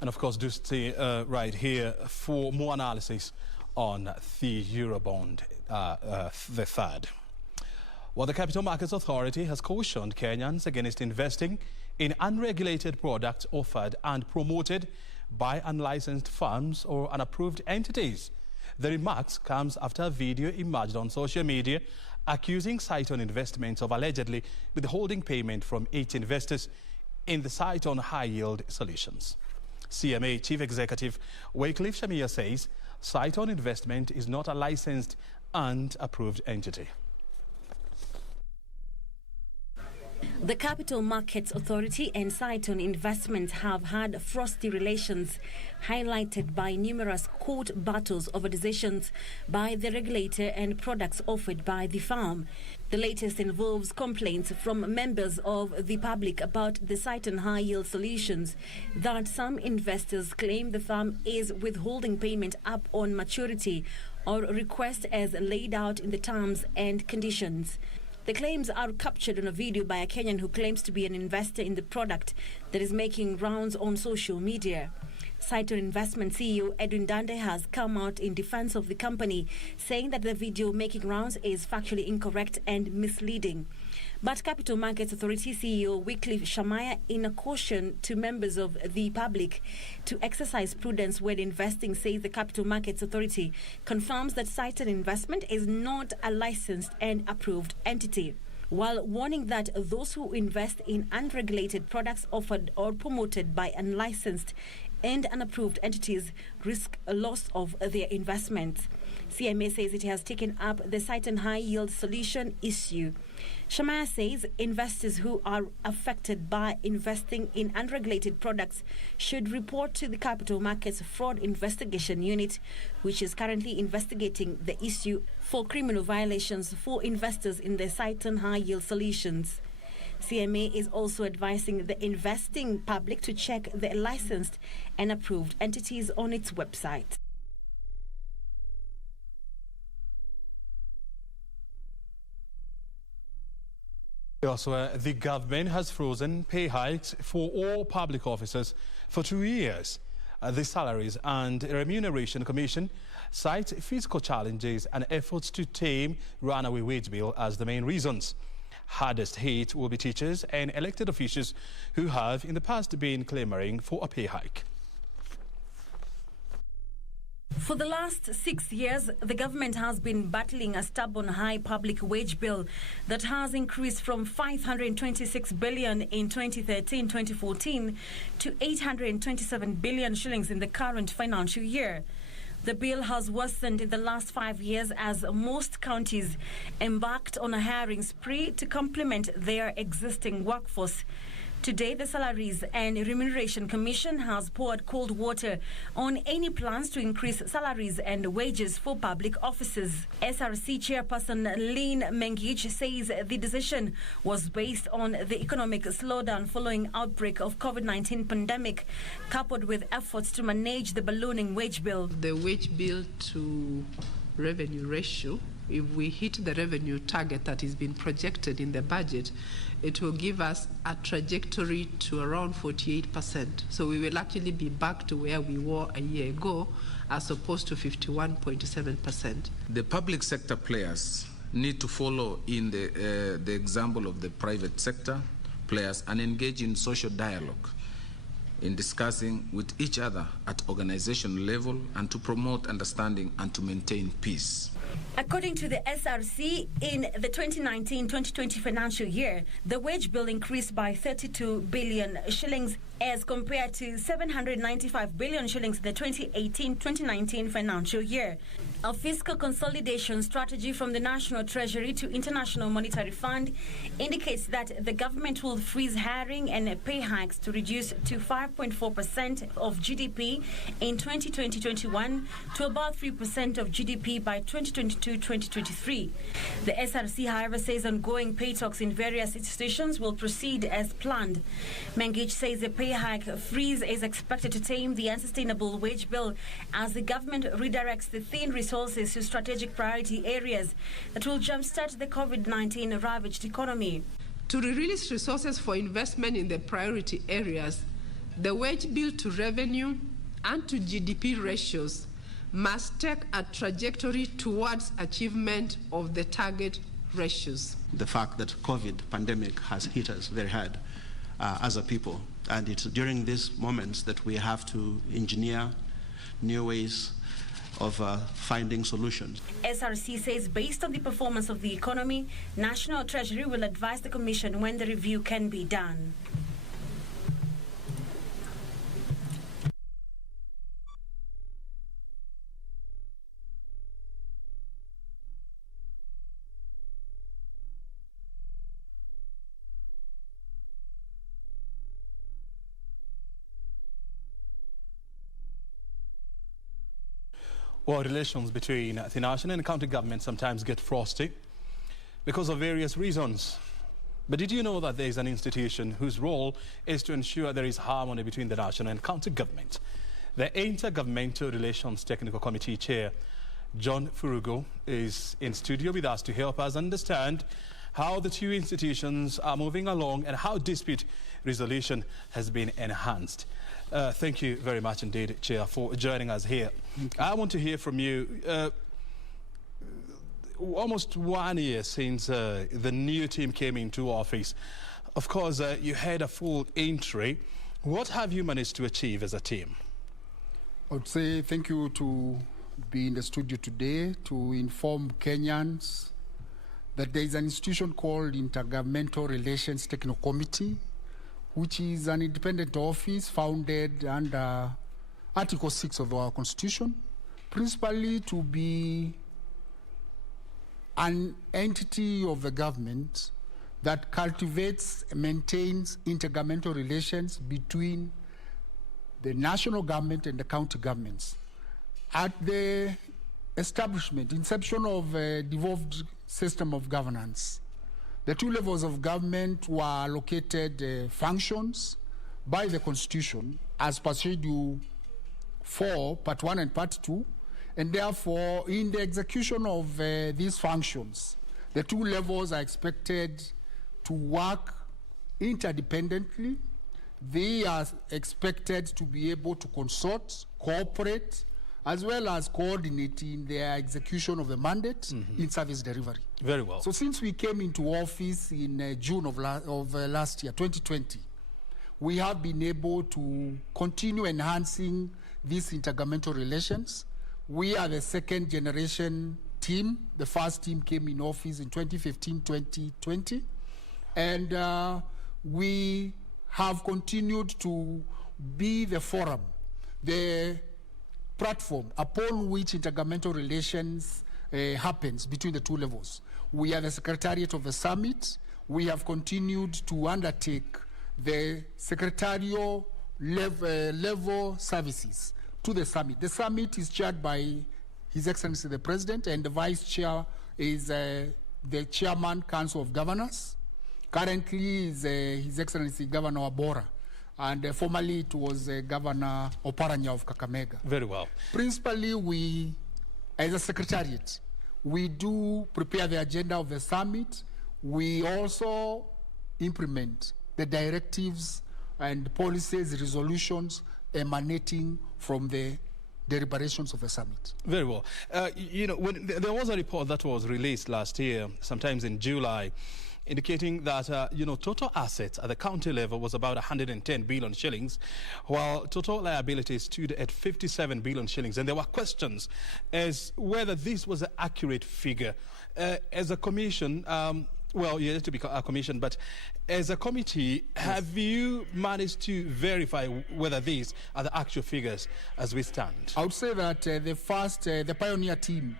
And of course, do stay right here for more analysis on the Eurobond, the third. Well, the Capital Markets Authority has cautioned Kenyans against investing in unregulated products offered and promoted by unlicensed firms or unapproved entities. The remarks comes after a video emerged on social media accusing Saiton Investments of allegedly withholding payment from 8 investors in the Saiton high-yield solutions. CMA Chief Executive Wycliffe Shamia says Saiton Investment is not a licensed and approved entity. The Capital Markets Authority and Saiton Investments have had frosty relations, highlighted by numerous court battles over decisions by the regulator and products offered by the firm. The latest involves complaints from members of the public about the Saiton high-yield solutions that some investors claim the firm is withholding payment up on maturity or request as laid out in the terms and conditions. The claims are captured on a video by a Kenyan who claims to be an investor in the product that is making rounds on social media. Saiton Investment CEO Edwin Dande has come out in defense of the company, saying that the video making rounds is factually incorrect and misleading. But Capital Markets Authority CEO Wycliffe Shamia, in a caution to members of the public to exercise prudence when investing, says the Capital Markets Authority confirms that Saiton Investment is not a licensed and approved entity, while warning that those who invest in unregulated products offered or promoted by unlicensed and unapproved entities risk a loss of their investments. CMA says it has taken up the Saiton high-yield solution issue. Shamaya says investors who are affected by investing in unregulated products should report to the Capital Markets Fraud Investigation Unit, which is currently investigating the issue for criminal violations for investors in the Saiton high-yield solutions. CMA is also advising the investing public to check the licensed and approved entities on its website. Also, the government has frozen pay hikes for all public officers for 2 years. The Salaries and Remuneration Commission cites fiscal challenges and efforts to tame runaway wage bill as the main reasons. Hardest hit will be teachers and elected officials who have in the past been clamoring for a pay hike. For the last 6 years, the government has been battling a stubborn high public wage bill that has increased from 526 billion in 2013-2014 to 827 billion shillings in the current financial year. The bill has worsened in the last 5 years as most counties embarked on a hiring spree to complement their existing workforce. Today, the Salaries and Remuneration Commission has poured cold water on any plans to increase salaries and wages for public officers. SRC Chairperson Lynn Mengich says the decision was based on the economic slowdown following outbreak of COVID-19 pandemic, coupled with efforts to manage the ballooning wage bill. The wage bill to revenue ratio, if we hit the revenue target that is being projected in the budget, it will give us a trajectory to around 48%. So we will actually be back to where we were a year ago, as opposed to 51.7%. The public sector players need to follow in the example of the private sector players and engage in social dialogue in discussing with each other at organizational level and to promote understanding and to maintain peace. According to the SRC, in the 2019-2020 financial year, the wage bill increased by 32 billion shillings as compared to 795 billion shillings in the 2018-2019 financial year. A fiscal consolidation strategy from the National Treasury to International Monetary Fund indicates that the government will freeze hiring and pay hikes to reduce to 5.4% of GDP in 2020-21 to about 3% of GDP by 2022-2023. The SRC, however, says ongoing pay talks in various institutions will proceed as planned. Mengich says the pay hike freeze is expected to tame the unsustainable wage bill as the government redirects the thin resources to strategic priority areas that will jumpstart the COVID-19 ravaged economy. To release resources for investment in the priority areas, the wage bill to revenue and to GDP ratios must take a trajectory towards achievement of the target ratios. The fact that COVID pandemic has hit us very hard as a people, and it's during these moments that we have to engineer new ways of finding solutions. SRC says based on the performance of the economy, National Treasury will advise the Commission when the review can be done. Well, relations between the national and county government sometimes get frosty because of various reasons. But did you know that there is an institution whose role is to ensure there is harmony between the national and county government? The Intergovernmental Relations Technical Committee Chair, John Furugo, is in studio with us to help us understand how the two institutions are moving along and how dispute resolution has been enhanced. Thank you very much indeed, Chair, for joining us here. I want to hear from you. Almost 1 year since the new team came into office. Of course, you had a full entry. What have you managed to achieve as a team? I would say thank you to be in the studio today to inform Kenyans that there is an institution called Intergovernmental Relations Technical Committee, which is an independent office founded under Article 6 of our Constitution, principally to be an entity of the government that cultivates and maintains intergovernmental relations between the national government and the county governments. At the inception of a devolved system of governance, the two levels of government were allocated functions by the Constitution as per Schedule 4, Part 1 and Part 2, and therefore, in the execution of these functions, the two levels are expected to work interdependently. They are expected to be able to consult, cooperate, as well as coordinate in their execution of the mandate in service delivery. Very well. So since we came into office in June of last year, 2020, we have been able to continue enhancing these intergovernmental relations. We are the second generation team. The first team came in office in 2015-2020. And we have continued to be the forum, the platform upon which intergovernmental relations happens between the two levels. We are the secretariat of the summit. We have continued to undertake the secretarial level services to the summit. The summit is chaired by His Excellency the President, and the Vice Chair is the Chairman Council of Governors. Currently is His Excellency Governor Abora, and formerly it was Governor Oparanya of Kakamega. Very well. Principally, we, as a secretariat, we do prepare the agenda of the summit. We also implement the directives and policies, resolutions emanating from the deliberations of the summit. Very well. You know, when there was a report that was released last year, sometimes in July, indicating that, you know, total assets at the county level was about 110 billion shillings, while total liabilities stood at 57 billion shillings. And there were questions as whether this was an accurate figure. As a commission, well, you have to be a commission, but as a committee, have you managed to verify whether these are the actual figures as we stand? I would say that the pioneer team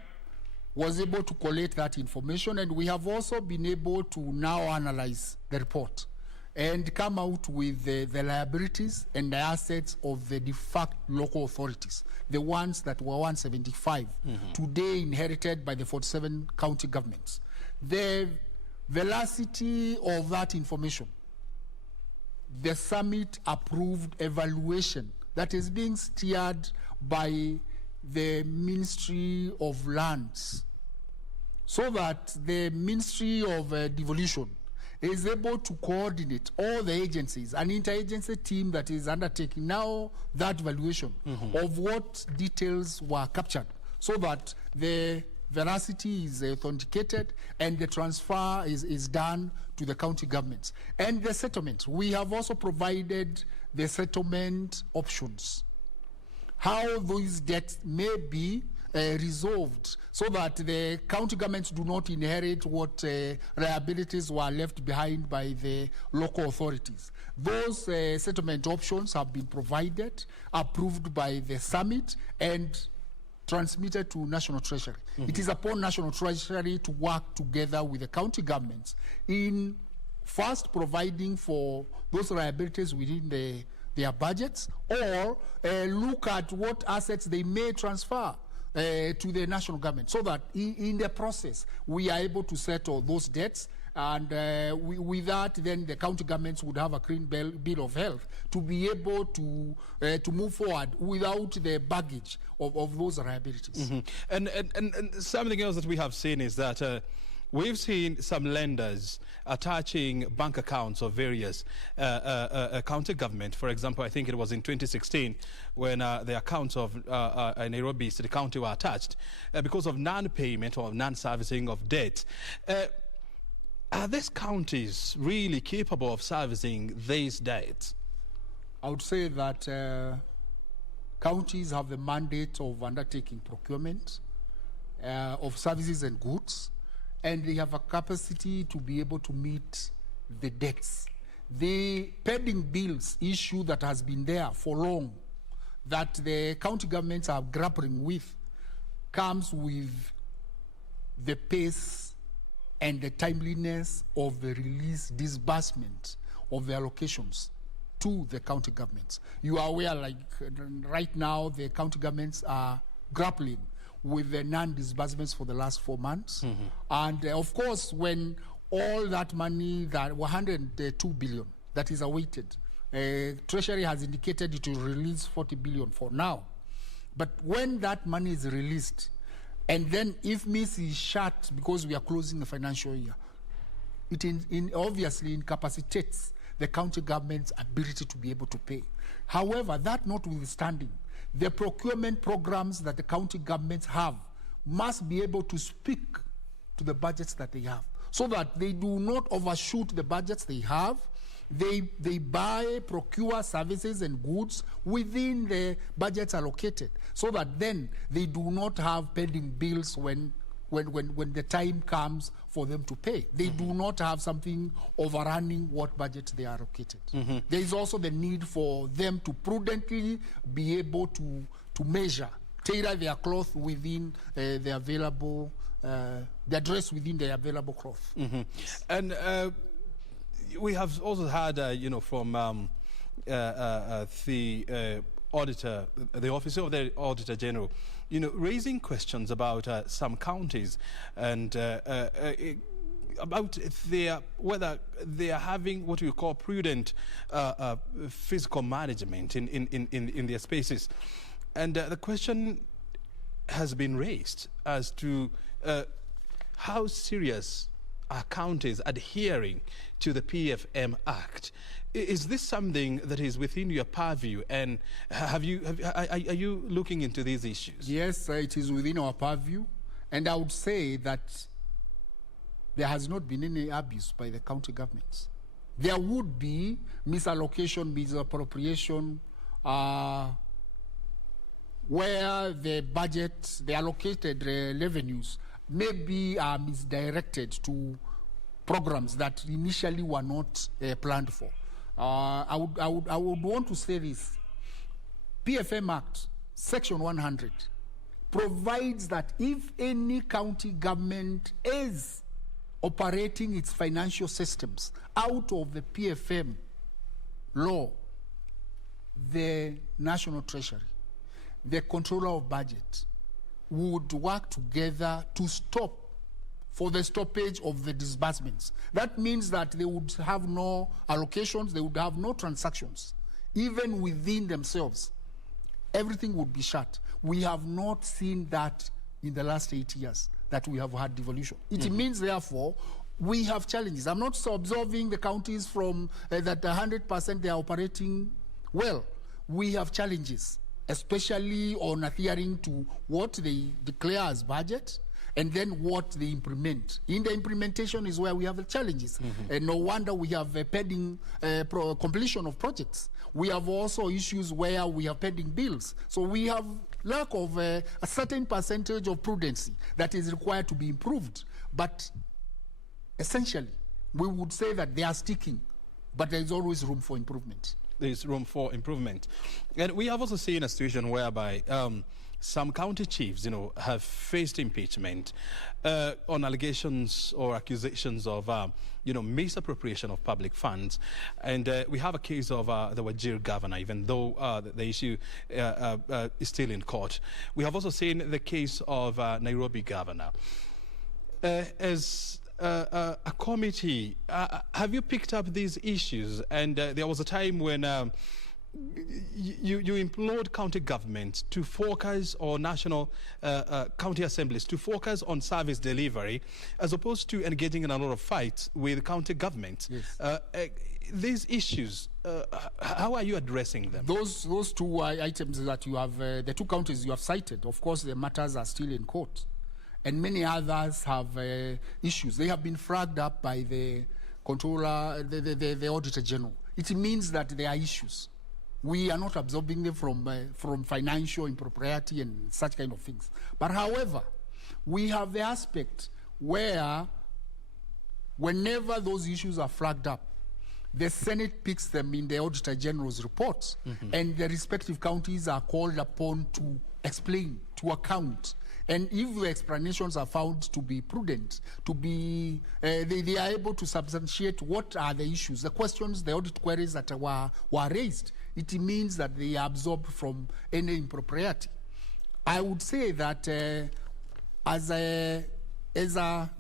was able to collate that information, and we have also been able to now analyze the report and come out with the liabilities and the assets of the de facto local authorities, the ones that were 175, today inherited by the 47 county governments. The velocity of that information, the summit approved evaluation that is being steered by the Ministry of Lands, so that the Ministry of Devolution is able to coordinate all the agencies, an interagency team that is undertaking now that valuation of what details were captured, so that the veracity is authenticated and the transfer is done to the county governments. And the settlement, we have also provided the settlement options, how those debts may be resolved, so that the county governments do not inherit what liabilities were left behind by the local authorities. Those settlement options have been provided, approved by the summit, and transmitted to National Treasury. It is upon National Treasury to work together with the county governments in first providing for those liabilities within their budgets, or look at what assets they may transfer. to the national government, so that in the process we are able to settle those debts. And with that, then the county governments would have a clean bill of health to be able to move forward without the baggage of those liabilities. And something else that we have seen is that we've seen some lenders attaching bank accounts of various county government. For example, I think it was in 2016 when the accounts of Nairobi City County were attached because of non-payment or non-servicing of debt. Are these counties really capable of servicing these debts? I would say that counties have the mandate of undertaking procurement of services and goods, and they have a capacity to be able to meet the debts. The pending bills issue that has been there for long, that the county governments are grappling with, comes with the pace and the timeliness of the release disbursement of the allocations to the county governments. You are aware, like right now, the county governments are grappling with the non-disbursements for the last 4 months. And of course, when all that money, that 102 billion that is awaited, Treasury has indicated it will release 40 billion for now. But when that money is released, and then if MIS is shut because we are closing the financial year, it obviously incapacitates the county government's ability to be able to pay. However, that notwithstanding, the procurement programs that the county governments have must be able to speak to the budgets that they have, so that they do not overshoot the budgets they have. They buy, procure services and goods within the budgets allocated, so that then they do not have pending bills when the time comes for them to pay. They do not have something overrunning what budget they are allocated. There is also the need for them to prudently be able to measure, tailor their cloth within the available, their dress within the available cloth. And we have also had, from the auditor, the officer of the Auditor General, raising questions about some counties and about whether they are having what we call prudent physical management in their spaces. And the question has been raised as to how serious are counties adhering to the PFM Act. Is this something that is within your purview, and are you looking into these issues? Yes, it is within our purview, and I would say that there has not been any abuse by the county governments. There would be misallocation, misappropriation, where the allocated revenues maybe are misdirected to programs that initially were not planned for. I would want to say this. PFM Act, Section 100, provides that if any county government is operating its financial systems out of the PFM law, the National Treasury, the Controller of Budget, would work together to stop for the stoppage of the disbursements. That means that they would have no allocations, they would have no transactions, even within themselves. Everything would be shut. We have not seen that in the last 8 years that we have had devolution. It means, therefore, we have challenges. I'm not absolving the counties from that 100% they are operating well. We have challenges, especially on adhering to what they declare as budget and then what they implement. In the implementation is where we have the challenges. And no wonder we have a pending completion of projects. We have also issues where we have pending bills. So we have lack of a certain percentage of prudency that is required to be improved. But essentially, we would say that they are sticking, but there is always room for improvement. There is room for improvement. And we have also seen a situation whereby some county chiefs, have faced impeachment on allegations or accusations of, misappropriation of public funds. And we have a case of the Wajir governor, even though the issue is still in court. We have also seen the case of Nairobi governor. As a committee, have you picked up these issues? And there was a time when you implored county governments to focus, or national county assemblies to focus on service delivery, as opposed to engaging in a lot of fights with county governments. Yes. These issues, how are you addressing them? Those two items that you have, the two counties you have cited, of course, the matters are still in court. And many others have issues. They have been flagged up by the controller, the Auditor General. It means that there are issues. We are not absorbing them from financial impropriety and such kind of things. But however, we have the aspect where whenever those issues are flagged up, the Senate picks them in the Auditor General's reports, and the respective counties are called upon to explain, to account. And if the explanations are found to be prudent, to be, they are able to substantiate what are the issues, the questions, the audit queries that were raised, it means that they are absorbed from any impropriety. I would say that as an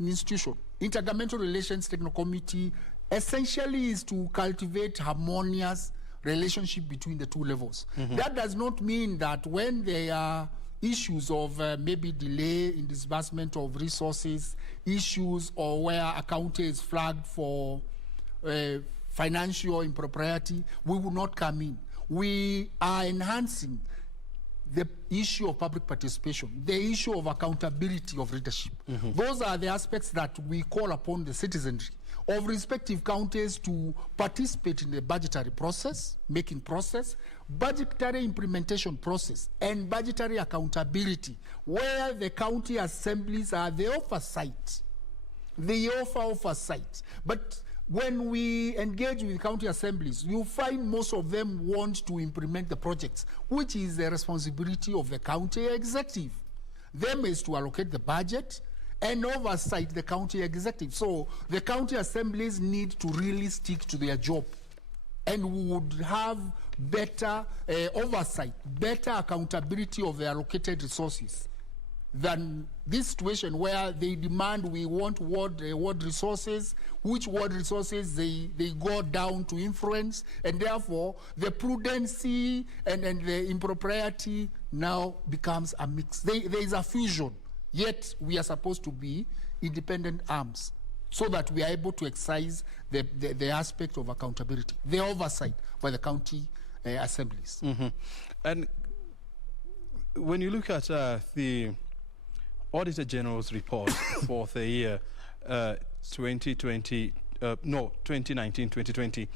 institution, Intergovernmental Relations Technical Committee essentially is to cultivate harmonious relationship between the two levels. That does not mean that when there are issues of maybe delay in disbursement of resources, issues or where a county is flagged for financial impropriety, we will not come in. We are enhancing the issue of public participation, the issue of accountability of leadership. Those are the aspects that we call upon the citizenry of respective counties to participate in the budgetary process, making process, budgetary implementation process, and budgetary accountability, where the county assemblies are the oversight. They offer oversight. But when we engage with county assemblies, you find most of them want to implement the projects, which is the responsibility of the county executive. Them is to allocate the budget and oversight the county executive. So the county assemblies need to really stick to their job, and we would have better oversight, better accountability of the allocated resources than this situation where they demand we want ward resources, which ward resources they go down to influence, and therefore the prudency and the impropriety now becomes a mix. There is a fusion. Yet we are supposed to be independent arms so that we are able to exercise the aspect of accountability, the oversight by the county assemblies. And when you look at the Auditor General's report for the year 2019-2020,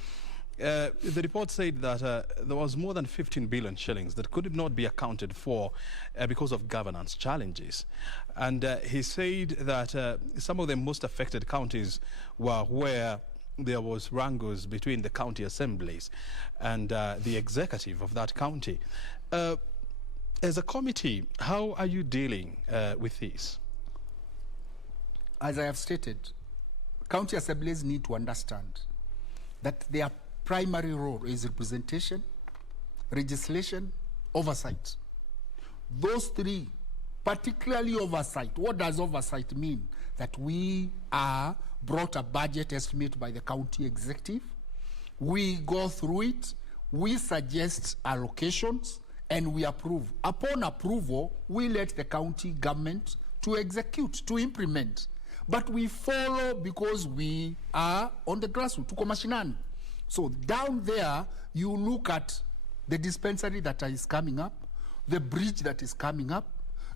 the report said that there was more than 15 billion shillings that could not be accounted for because of governance challenges. And he said that some of the most affected counties were where there was wrangles between the county assemblies and the executive of that county. As a committee, how are you dealing with this? As I have stated, county assemblies need to understand that their primary role is representation, legislation, oversight. Those three, particularly oversight. What does oversight mean? That we are brought a budget estimate by the county executive. We go through it, we suggest allocations, and we approve. Upon approval, we let the county government to execute, to implement. But we follow because we are on the grassroots, tuko mashinani. So down there, you look at the dispensary that is coming up, the bridge that is coming up,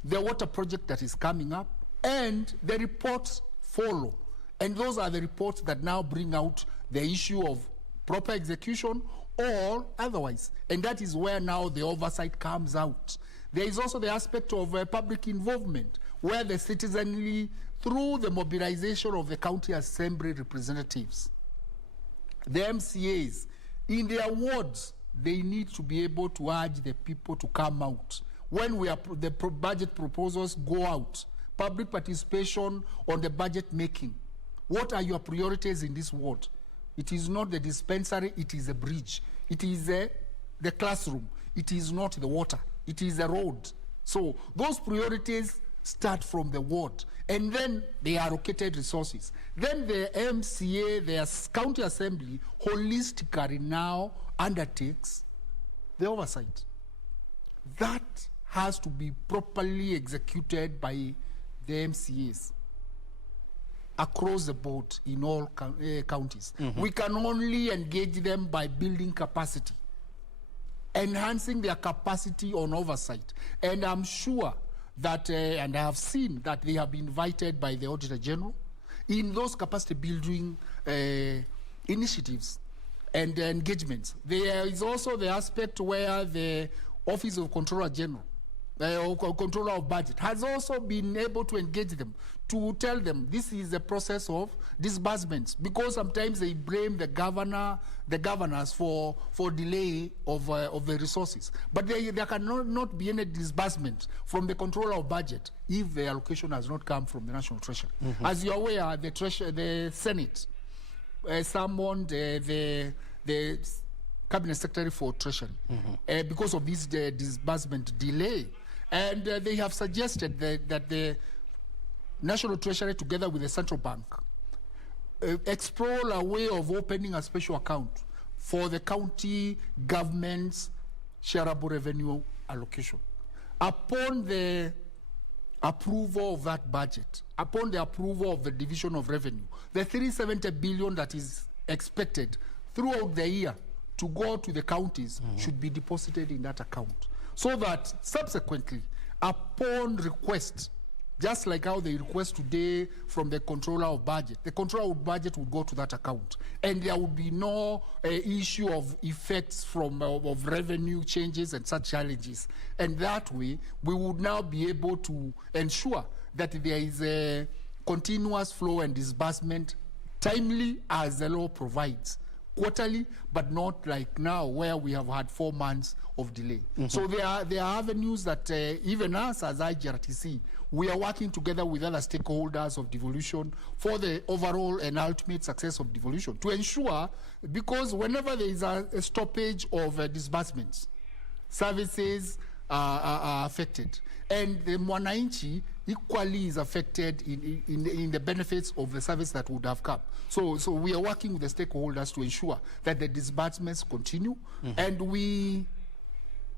the water project that is coming up, and the reports follow. And those are the reports that now bring out the issue of proper execution or otherwise. And that is where now the oversight comes out. There is also the aspect of public involvement, where the citizenry, through the mobilization of the county assembly representatives, the MCAs, in their wards, they need to be able to urge the people to come out. when the budget proposals go out, public participation on the budget making. What are your priorities in this ward? It is not the dispensary, it is a bridge. It is the classroom. It is not the water. It is the road. So those priorities start from the ward, and then they are allocated resources. Then the MCA, the county assembly, holistically now undertakes the oversight. That has to be properly executed by the MCAs across the board in all counties. We can only engage them by building capacity, enhancing their capacity on oversight. And I'm sure that, and I have seen that they have been invited by the Auditor General in those capacity building initiatives and engagements. There is also the aspect where the Office of Controller General, or Controller of Budget, has also been able to engage them, to tell them this is a process of disbursements, because sometimes they blame the governors for delay of the resources. But there cannot be any disbursement from the Controller of Budget if the allocation has not come from the National Treasury. As you're aware, the Senate summoned the Cabinet Secretary for Treasury because of this disbursement delay. And they have suggested that the National Treasury, together with the Central Bank, explore a way of opening a special account for the county government's shareable revenue allocation. Upon the approval of that budget, upon the approval of the division of revenue, the 370 billion that is expected throughout the year to go to the counties should be deposited in that account, so that subsequently, upon request, just like how they request today from the Controller of Budget, the Controller of Budget would go to that account, and there would be no issue of effects from of revenue changes and such challenges. And that way, we would now be able to ensure that there is a continuous flow and disbursement, timely as the law provides, quarterly, but not like now where we have had 4 months of delay. So there are avenues that even us as IGRTC, we are working together with other stakeholders of devolution for the overall and ultimate success of devolution, to ensure, because whenever there is a stoppage of disbursements, services are affected, and the mwananchi equally is affected in the benefits of the service that would have come. So we are working with the stakeholders to ensure that the disbursements continue, and we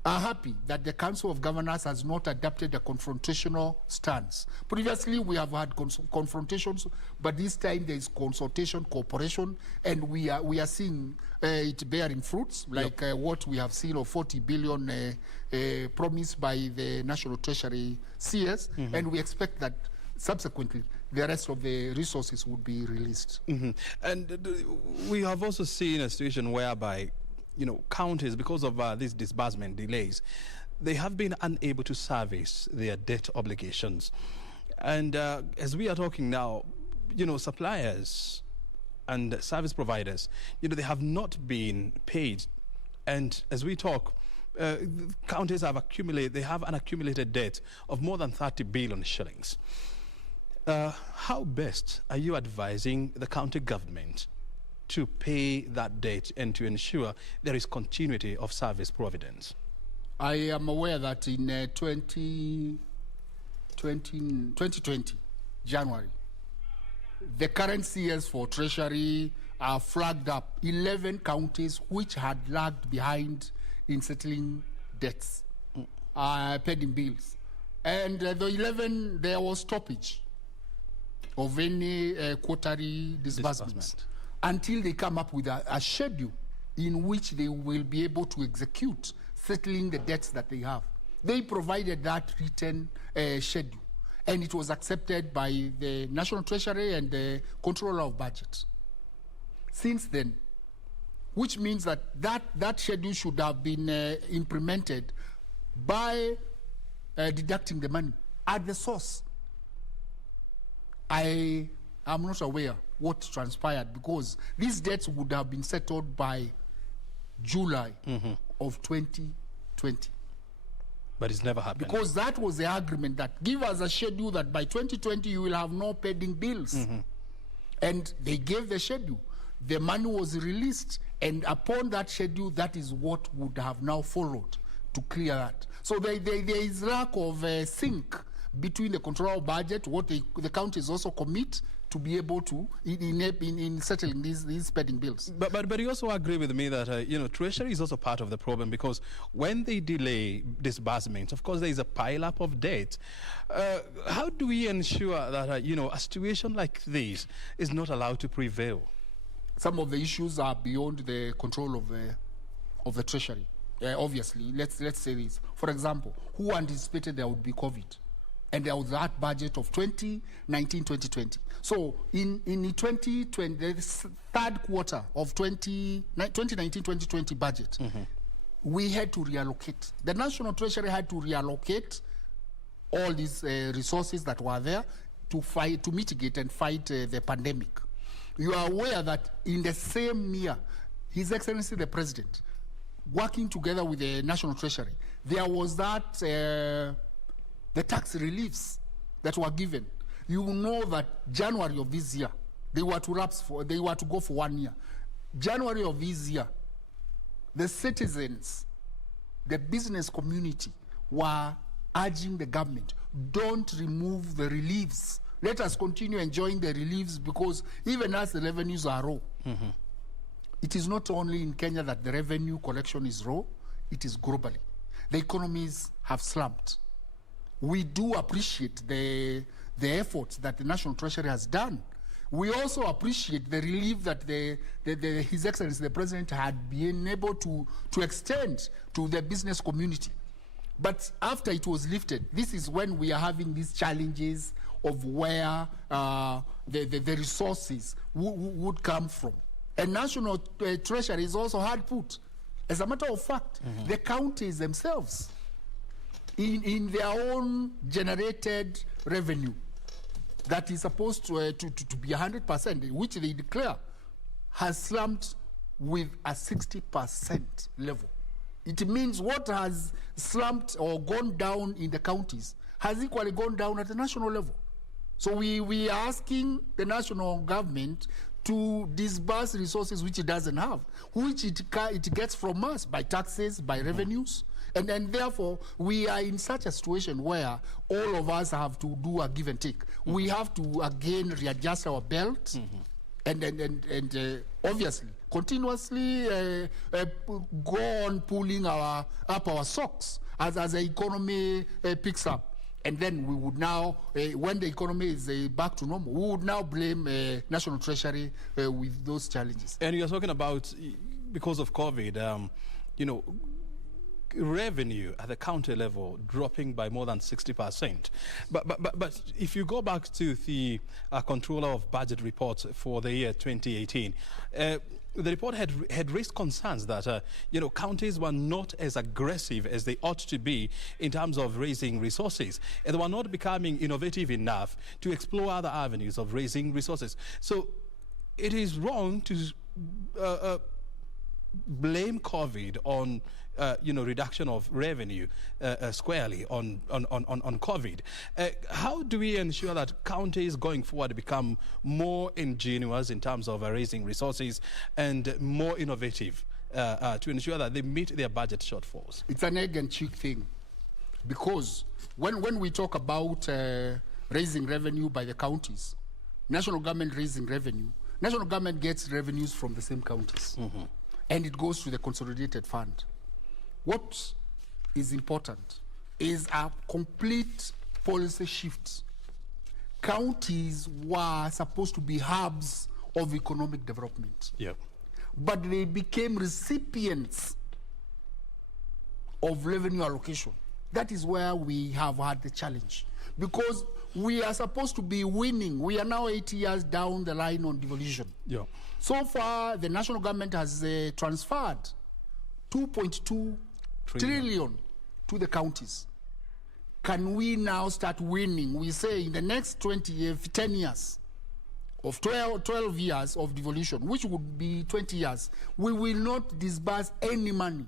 are happy that the Council of Governors has not adopted a confrontational stance. Previously, we have had confrontations, but this time there is consultation, cooperation, and we are seeing it bearing fruits, like what we have seen of 40 billion promised by the National Treasury CS, and we expect that subsequently the rest of the resources would be released. And we have also seen a situation whereby, you know, counties, because of these disbursement delays, they have been unable to service their debt obligations. And as we are talking now, you know, suppliers and service providers, you know, they have not been paid. And as we talk, counties have an accumulated debt of more than 30 billion shillings. How best are you advising the county government to pay that debt and to ensure there is continuity of service providence? I am aware that in 2020, January, the current CS for Treasury flagged up 11 counties which had lagged behind in settling debts, pending bills. And the 11, there was stoppage of any quarterly disbursements until they come up with a schedule in which they will be able to execute settling the debts that they have. They provided that written schedule, and it was accepted by the National Treasury and the Controller of Budget. Since then, which means that schedule should have been implemented by deducting the money at the source. I am not aware what transpired, because these debts would have been settled by July of 2020. But it's never happened. Because that was the agreement that give us a schedule that by 2020 you will have no pending bills. And they gave the schedule. The money was released, and upon that schedule, that is what would have now followed to clear that. So there is lack of sync between the control of budget, what the counties also commit to be able to in settling these pending bills. But you also agree with me that Treasury is also part of the problem, because when they delay disbursements, of course there is a pile up of debt. How do we ensure that a situation like this is not allowed to prevail? Some of the issues are beyond the control of the Treasury. Obviously, let's say this. For example, who anticipated there would be COVID? And there was that budget of 2019-2020. So in 2020, the third quarter of 2019-2020 budget, we had to reallocate. The National Treasury had to reallocate all these resources that were there to mitigate and fight the pandemic. You are aware that in the same year, His Excellency the President, working together with the National Treasury, there was that the tax reliefs that were given. You know that January of this year, they were to go for 1 year. January of this year, the citizens, the business community were urging the government, don't remove the reliefs. Let us continue enjoying the reliefs, because even as the revenues are raw, it is not only in Kenya that the revenue collection is raw, it is globally. The economies have slumped. We do appreciate the efforts that the National Treasury has done. We also appreciate the relief that His Excellency the President had been able to extend to the business community. But after it was lifted, this is when we are having these challenges of where the resources would come from. And National Treasury is also hard put. As a matter of fact, the counties themselves, in their own generated revenue, that is supposed to be 100%, which they declare, has slumped with a 60% level. It means what has slumped or gone down in the counties has equally gone down at the national level. So we are asking the national government to disburse resources which it doesn't have, which it gets from us by taxes, by revenues. And therefore, we are in such a situation where all of us have to do a give and take. We have to, again, readjust our belt and obviously, continuously go on pulling up our socks as the economy picks up. And then we would now, when the economy is back to normal, we would now blame National Treasury with those challenges. And you're talking about, because of COVID, revenue at the county level dropping by more than 60%. But if you go back to the Controller of Budget report for the year 2018, the report had raised concerns that counties were not as aggressive as they ought to be in terms of raising resources, and they were not becoming innovative enough to explore other avenues of raising resources. So it is wrong to blame COVID on reduction of revenue squarely on COVID. How do we ensure that counties going forward become more ingenious in terms of raising resources and more innovative to ensure that they meet their budget shortfalls? It's an egg and cheek thing, because when we talk about raising revenue by the counties, national government raising revenue, national government gets revenues from the same counties, and it goes to the consolidated fund. What is important is a complete policy shift. Counties were supposed to be hubs of economic development, but they became recipients of revenue allocation. That is where we have had the challenge, because we are supposed to be winning. We are now 8 years down the line on devolution. So far, the national government has transferred 2.2 trillion to the counties. Can we now start winning? We say in the next 10 years of 12 years of devolution, which would be 20 years, we will not disburse any money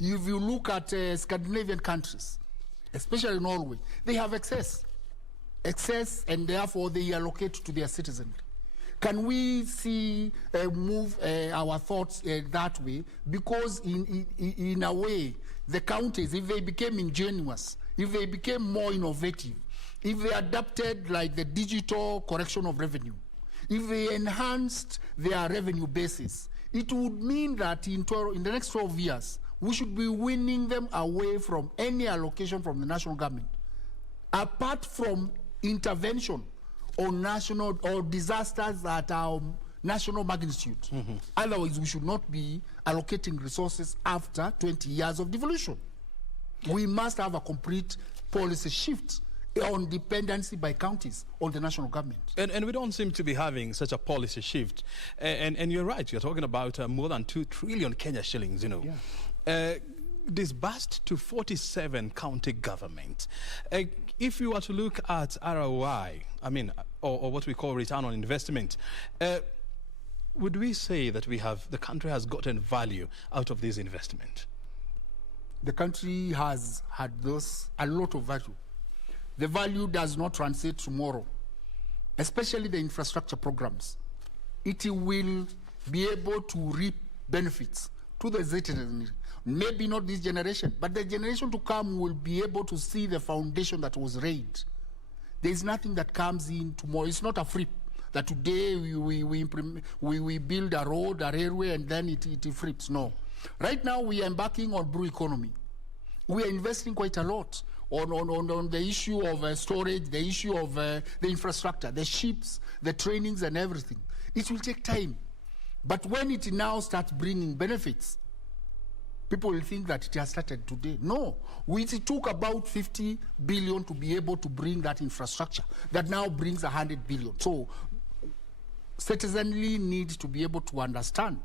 If you look at Scandinavian countries, especially Norway, they have excess, and therefore they allocate to their citizenry. Can we see move our thoughts that way? Because in a way, the counties, if they became ingenious, if they became more innovative, if they adapted like the digital correction of revenue, if they enhanced their revenue basis, it would mean that in the next 12 years, we should be winning them away from any allocation from the national government. Apart from intervention on national or disasters at our national magnitude. Otherwise, we should not be allocating resources after 20 years of devolution. We must have a complete policy shift on dependency by counties on the national government. And we don't seem to be having such a policy shift. And you're right, you're talking about more than 2 trillion Kenya shillings, you know. Yeah. Disbursed to 47 county governments. If you were to look at ROI, I mean, or what we call return on investment, would we say that the country has gotten value out of this investment? The country has had a lot of value. The value does not translate tomorrow, especially the infrastructure programs. It will be able to reap benefits to the citizenry. Maybe not this generation, but the generation to come will be able to see the foundation that was laid. There is nothing that comes in tomorrow. It's not a flip that today we build a road, a railway, and then it flips. No. Right now we are embarking on blue economy. We are investing quite a lot on the issue of storage, the issue of the infrastructure, the ships, the trainings, and everything. It will take time. But when it now starts bringing benefits, people will think that it has started today. No, it took about 50 billion to be able to bring that infrastructure that now brings 100 billion. So citizenry needs to be able to understand,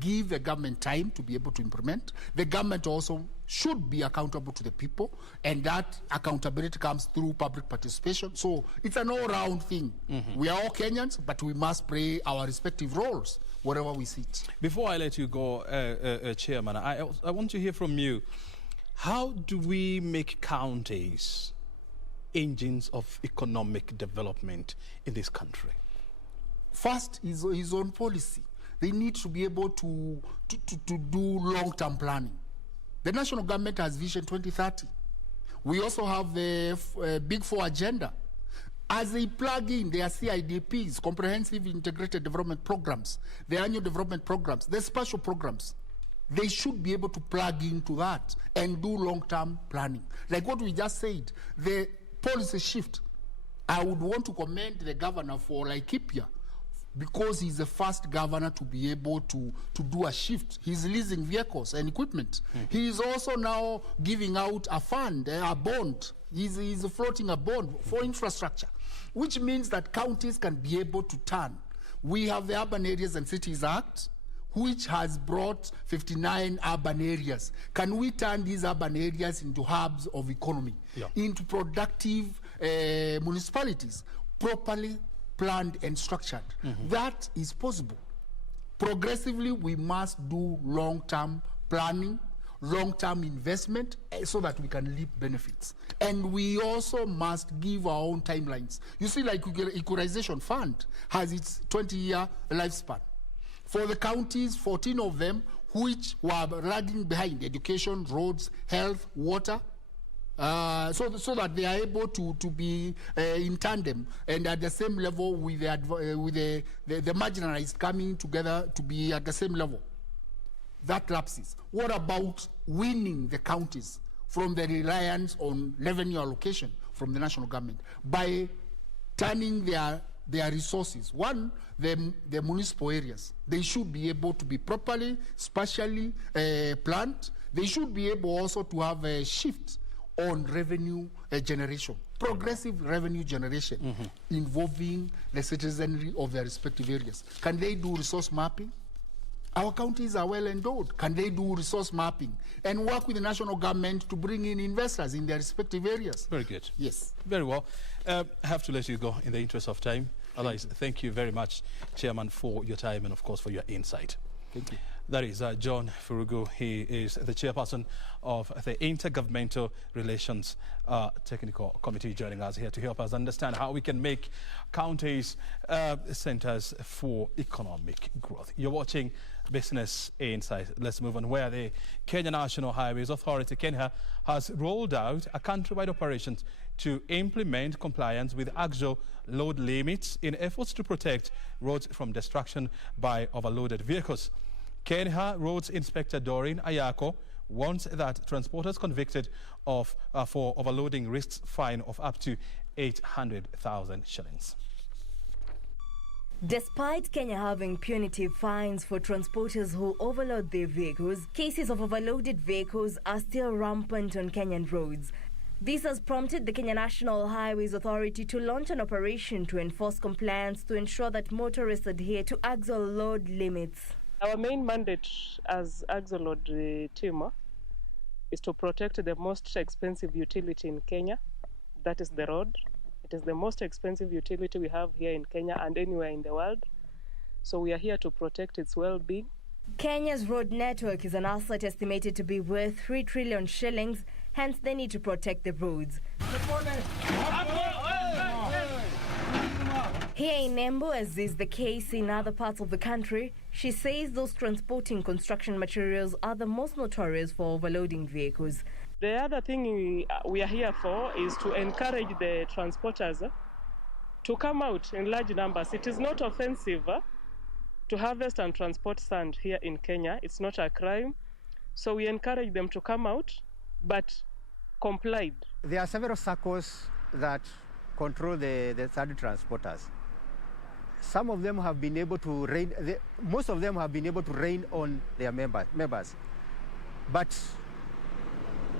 give the government time to be able to implement. The government also should be accountable to the people, and that accountability comes through public participation. So it's an all-round thing. We are all Kenyans, but we must play our respective roles wherever we sit. Before I let you go, Chairman, I want to hear from you. How do we make counties engines of economic development in this country? First is his own policy. They need to be able to do long-term planning. The national government has Vision 2030. We also have the Big Four agenda. As they plug in their CIDPs, Comprehensive Integrated Development Programs, the annual development programs, the special programs, they should be able to plug into that and do long-term planning. Like what we just said, the policy shift. I would want to commend the governor for Laikipia, because he's the first governor to be able to do a shift. He's leasing vehicles and equipment. He is also now giving out a fund, a bond. He's floating a bond for infrastructure, which means that counties can be able to turn. We have the Urban Areas and Cities Act, which has brought 59 urban areas. Can we turn these urban areas into hubs of economy, into productive municipalities, properly planned and structured? That is possible. Progressively, we must do long-term planning, long-term investment, so that we can reap benefits. And we also must give our own timelines. You see, like Equalization Fund has its 20-year lifespan. For the counties, 14 of them, which were lagging behind education, roads, health, water, so that they are able to be in tandem and at the same level with the marginalized coming together to be at the same level. That lapses. What about winning the counties from the reliance on revenue allocation from the national government by turning their resources? One, the municipal areas, they should be able to be properly, spatially planned. They should be able also to have a shift on revenue generation, progressive revenue generation, involving the citizenry of their respective areas. Can they do resource mapping? Our counties are well endowed. Can they do resource mapping and work with the national government to bring in investors in their respective areas? Very good. Yes. Very well. I have to let you go in the interest of time. Otherwise, thank you very much, Chairman, for your time and, of course, for your insight. Thank you. That is John Furugu. He is the chairperson of the Intergovernmental Relations Technical Committee, joining us here to help us understand how we can make counties centers for economic growth. You're watching Business Insight. Let's move on, where the Kenya National Highways Authority, Kenya, has rolled out a countrywide operation to implement compliance with actual load limits in efforts to protect roads from destruction by overloaded vehicles. Kenya Roads Inspector Doreen Ayako warns that transporters convicted of for overloading risks fine of up to 800,000 shillings. Despite Kenya having punitive fines for transporters who overload their vehicles, cases of overloaded vehicles are still rampant on Kenyan roads. This has prompted the Kenya National Highways Authority to launch an operation to enforce compliance to ensure that motorists adhere to axle load limits. Our main mandate as axle load team is to protect the most expensive utility in Kenya, that is the road. It is the most expensive utility we have here in Kenya and anywhere in the world. So we are here to protect its well-being. Kenya's road network is an asset estimated to be worth 3 trillion shillings, hence they need to protect the roads. Here in Embu, as is the case in other parts of the country, she says those transporting construction materials are the most notorious for overloading vehicles. The other thing we are here for is to encourage the transporters to come out in large numbers. It is not offensive to harvest and transport sand here in Kenya. It's not a crime. So we encourage them to come out, but complied. There are several circles that control the sand transporters. Some of them have been able to rein, most of them have been able to rein on their members. But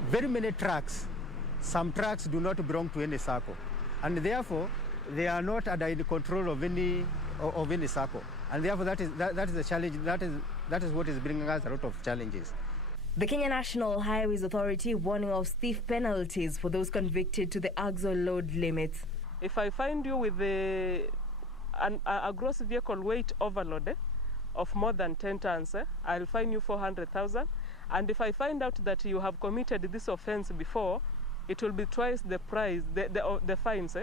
very many trucks, some trucks do not belong to any circle. And therefore, they are not under the control of any circle. And therefore, that is the challenge, that is what is bringing us a lot of challenges. The Kenya National Highways Authority warning of stiff penalties for those convicted to the axle load limits. If I find you with a gross vehicle weight overload of more than 10 tons, I'll fine you 400,000. And if I find out that you have committed this offense before, it will be twice the price, the fines.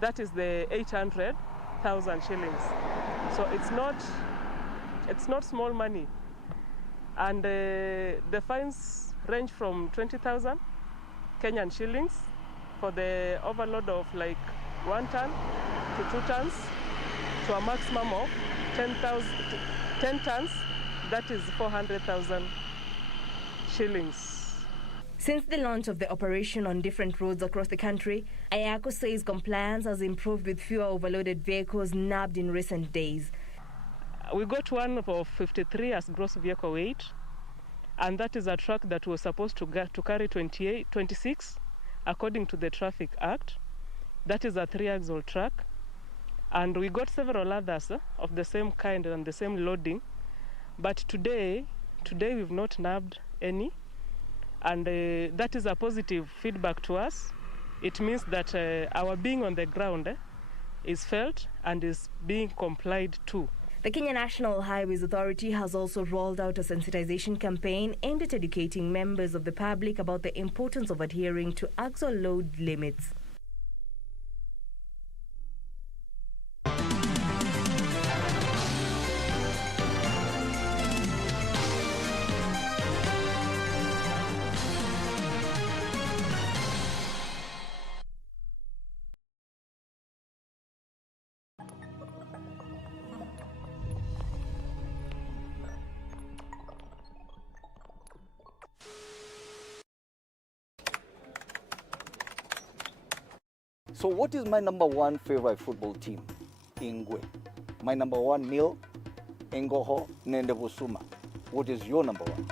That is the 800,000 shillings. So it's not small money. And the fines range from 20,000 Kenyan shillings for the overload of like 1 ton to 2 tons to a maximum of 10 tons, that is 400,000 shillings. Since the launch of the operation on different roads across the country, Ayako says compliance has improved with fewer overloaded vehicles nabbed in recent days. We got one of 53 as gross vehicle weight, and that is a truck that was supposed to carry 26 according to the Traffic Act. That is a 3-axle truck. And we got several others of the same kind and the same loading. But today we've not nabbed any. And that is a positive feedback to us. It means that our being on the ground is felt and is being complied to. The Kenya National Highways Authority has also rolled out a sensitization campaign aimed at educating members of the public about the importance of adhering to axle load limits. So what is my number one favorite football team? Ingwe. My number one meal? Engoho Nendevusuma. What is your number one?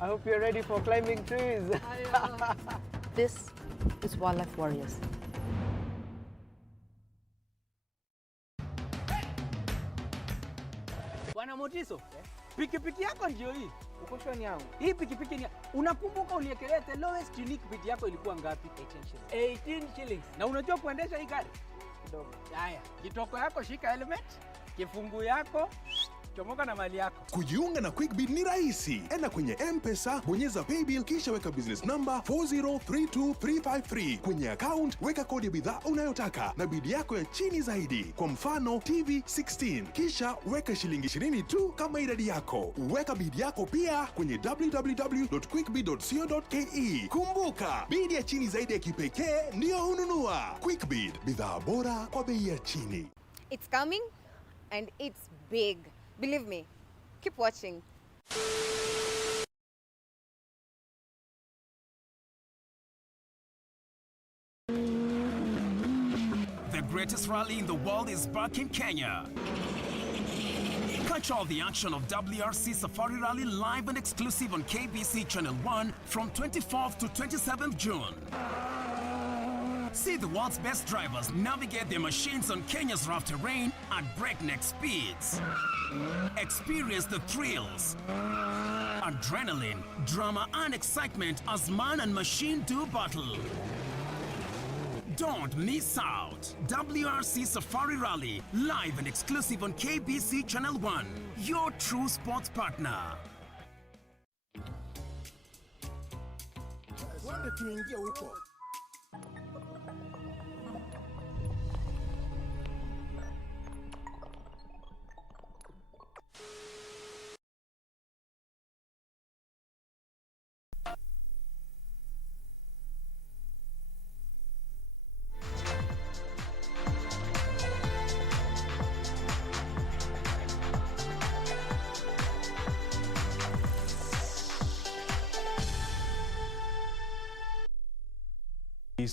I hope you're ready for climbing trees. This is Wildlife Warriors. Bwana Motiso, Pikipiki yako ndio hii. Uko shwani yangu. Hii pikipiki ni unakumbuka uniekelea the lowest unique bid yako ilikuwa ngapi? 18 shillings. Na unajua kuendesha hii gari? Kidogo. Haya, kitoko yako shika helmet, kifungu yako chomoka na mali yako. Kujiunga na QuickBid ni rahisi. Enda kwenye M-Pesa, bonyeza paybill kisha weka business number 4032353. Kwenye account weka kodi ya bidhaa unayotaka na bid yako ya chini zaidi. Kwa mfano TV 16. Kisha weka shilingi 20 tu kama idadi yako. Weka bid yako pia kwenye www.quickbid.co.ke. Kumbuka, bid ya chini zaidi ya kipekee ndio ununua. QuickBid, bidhaa bora kwa bei ya chini. It's coming and it's big. Believe me. Keep watching. The greatest rally in the world is back in Kenya. Catch all the action of WRC Safari Rally live and exclusive on KBC Channel 1 from 24th to 27th June. See the world's best drivers navigate their machines on Kenya's rough terrain at breakneck speeds. Experience the thrills, adrenaline, drama and excitement as man and machine do battle. Don't miss out. WRC Safari Rally, live and exclusive on KBC Channel 1, your true sports partner.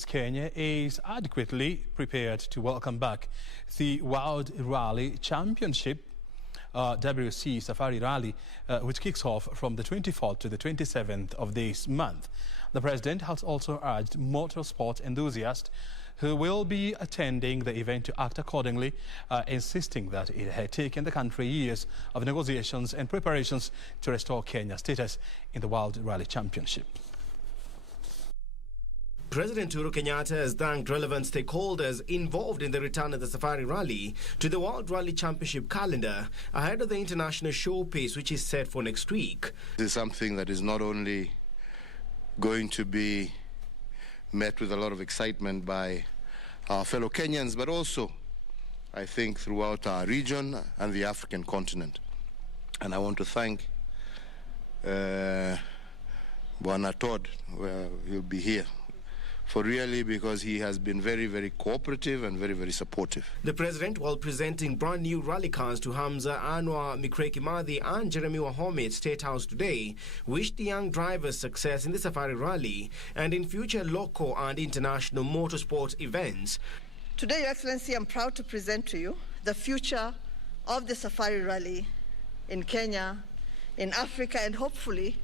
Kenya is adequately prepared to welcome back the World Rally Championship, WRC Safari Rally, which kicks off from the 24th to the 27th of this month. The President has also urged motorsport enthusiasts who will be attending the event to act accordingly, insisting that it had taken the country years of negotiations and preparations to restore Kenya's status in the World Rally Championship. President Uhuru Kenyatta has thanked relevant stakeholders involved in the return of the Safari Rally to the World Rally Championship calendar ahead of the international showpiece, which is set for next week. This is something that is not only going to be met with a lot of excitement by our fellow Kenyans, but also, I think, throughout our region and the African continent. And I want to thank Bwana Todd, he'll be here, for really, because he has been very, very cooperative and very, very supportive. The President, while presenting brand new rally cars to Hamza, Anwar, Mikreki Madhi and Jeremy Wahome at State House today, wished the young drivers success in the Safari Rally and in future local and international motorsport events. Today, Your Excellency, I'm proud to present to you the future of the Safari Rally in Kenya, in Africa, and hopefully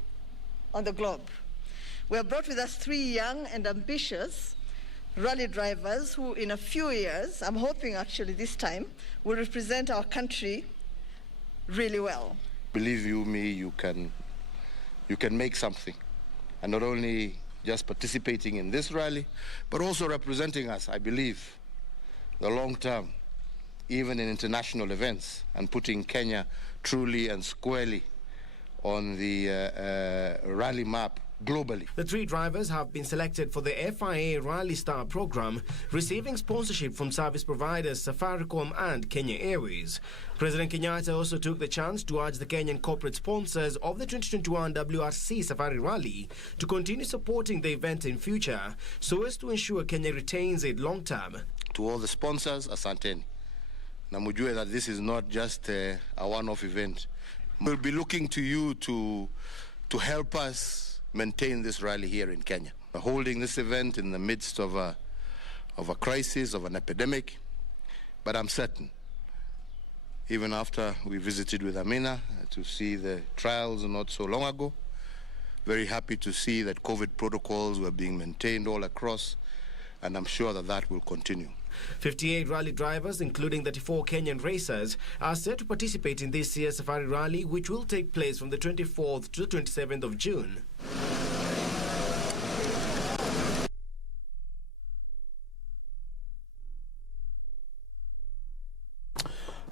on the globe. We have brought with us 3 young and ambitious rally drivers who in a few years, I'm hoping actually this time, will represent our country really well. Believe you me, you can make something. And not only just participating in this rally, but also representing us, I believe, the long term, even in international events, and putting Kenya truly and squarely on the rally map globally. The 3 drivers have been selected for the FIA Rally Star program, receiving sponsorship from service providers Safaricom and Kenya Airways. President Kenyatta also took the chance to urge the Kenyan corporate sponsors of the 2021 WRC Safari Rally to continue supporting the event in future so as to ensure Kenya retains it long term. To all the sponsors, asanteni. Na mujue that this is not just a one-off event. We'll be looking to you to help us maintain this rally here in Kenya. We're holding this event in the midst of a crisis, of an epidemic, but I'm certain, even after we visited with Amina to see the trials not so long ago, very happy to see that COVID protocols were being maintained all across, and I'm sure that that will continue. 58 rally drivers, including 34 Kenyan racers, are set to participate in this year's Safari Rally, which will take place from the 24th to the 27th of June.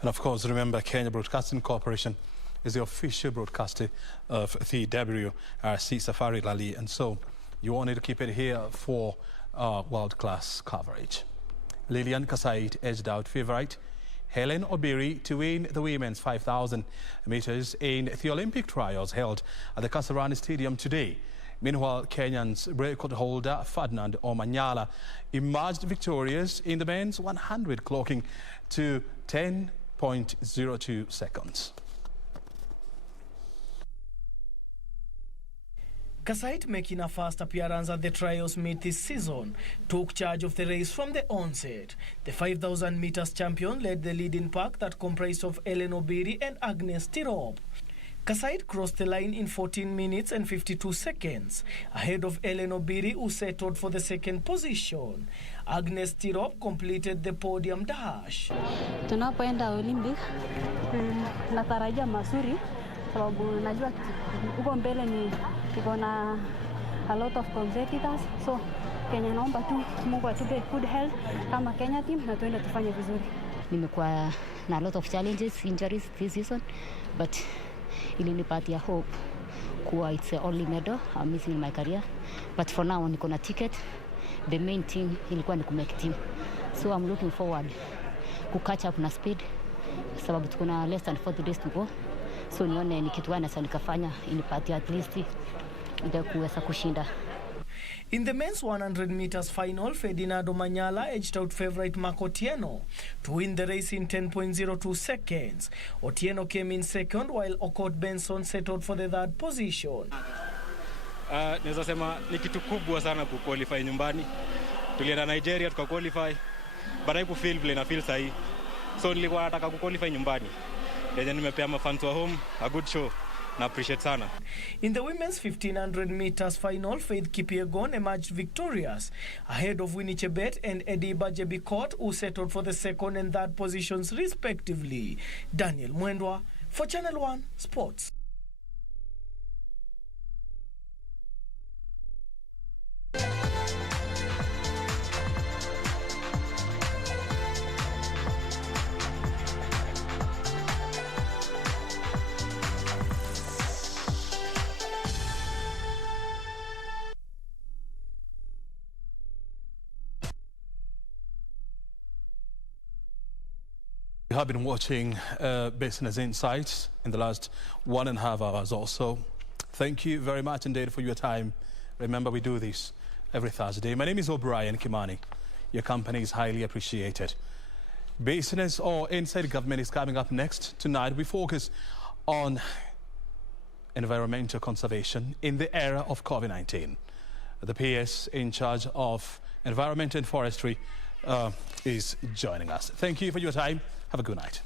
And of course, remember, Kenya Broadcasting Corporation is the official broadcaster of the WRC Safari Rally, and so you all need to keep it here for world-class coverage. Lilian Kasait edged out favourite Helen Obiri to win the women's 5,000 meters in the Olympic trials held at the Kasarani Stadium today. Meanwhile, Kenyan's record holder Ferdinand Omanyala emerged victorious in the men's 100, clocking to 10.02 seconds. Kasait, making a first appearance at the trials meet this season, took charge of the race from the onset. The 5,000 meters champion led the leading pack that comprised of Helen Obiri and Agnes Tirop. Kasait crossed the line in 14 minutes and 52 seconds, ahead of Helen Obiri, who settled for the second position. Agnes Tirop completed the podium dash. Tunapoenda Olympic, natarajia mazuri sababu najua huko mbele ni iko na a lot of competitors, so Kenya naomba tu Mungu atupe good health kama Kenya team na tuende tufanye vizuri. Nimekuwa na a lot of challenges, injuries this season, but ilinipatia hope kuwa it's the only medal I'm missing in my career, but for now niko na ticket. The main thing ilikuwa ni kumake team, so I'm looking forward to catch up na speed sababu tuko na less than 40 days to go, so nione ni kitu gani nikafanya inipatia at least ndio kuweza kushinda. In the men's 100 meters final, Ferdinand Omanyala edged out favourite Mark Otieno to win the race in 10.02 seconds. Otieno came in second, while Okot Benson settled for the third position. Naweza sema ni kitu kubwa sana kuqualify nyumbani. Tulienda Nigeria tukaqualify, but I feel vile na feel sahi. So nilikuwa nataka kuqualify nyumbani. Ndio nimepea mafans wa home a good show. Na appreciate sana. In the women's 1500 meters final, Faith Kipyegon emerged victorious ahead of Winnie Chebet and Eddie Bajebikot, who settled for the second and third positions respectively. Daniel Mwendwa for Channel 1 Sports. We have been watching Business Insights in the last 1.5 hours or so. Thank you very much indeed for your time. Remember, we do this every Thursday. My name is O'Brien Kimani. Your company is highly appreciated. Business or Inside Government is coming up next. Tonight, we focus on environmental conservation in the era of COVID-19. The PS in charge of environment and forestry is joining us. Thank you for your time. Have a good night.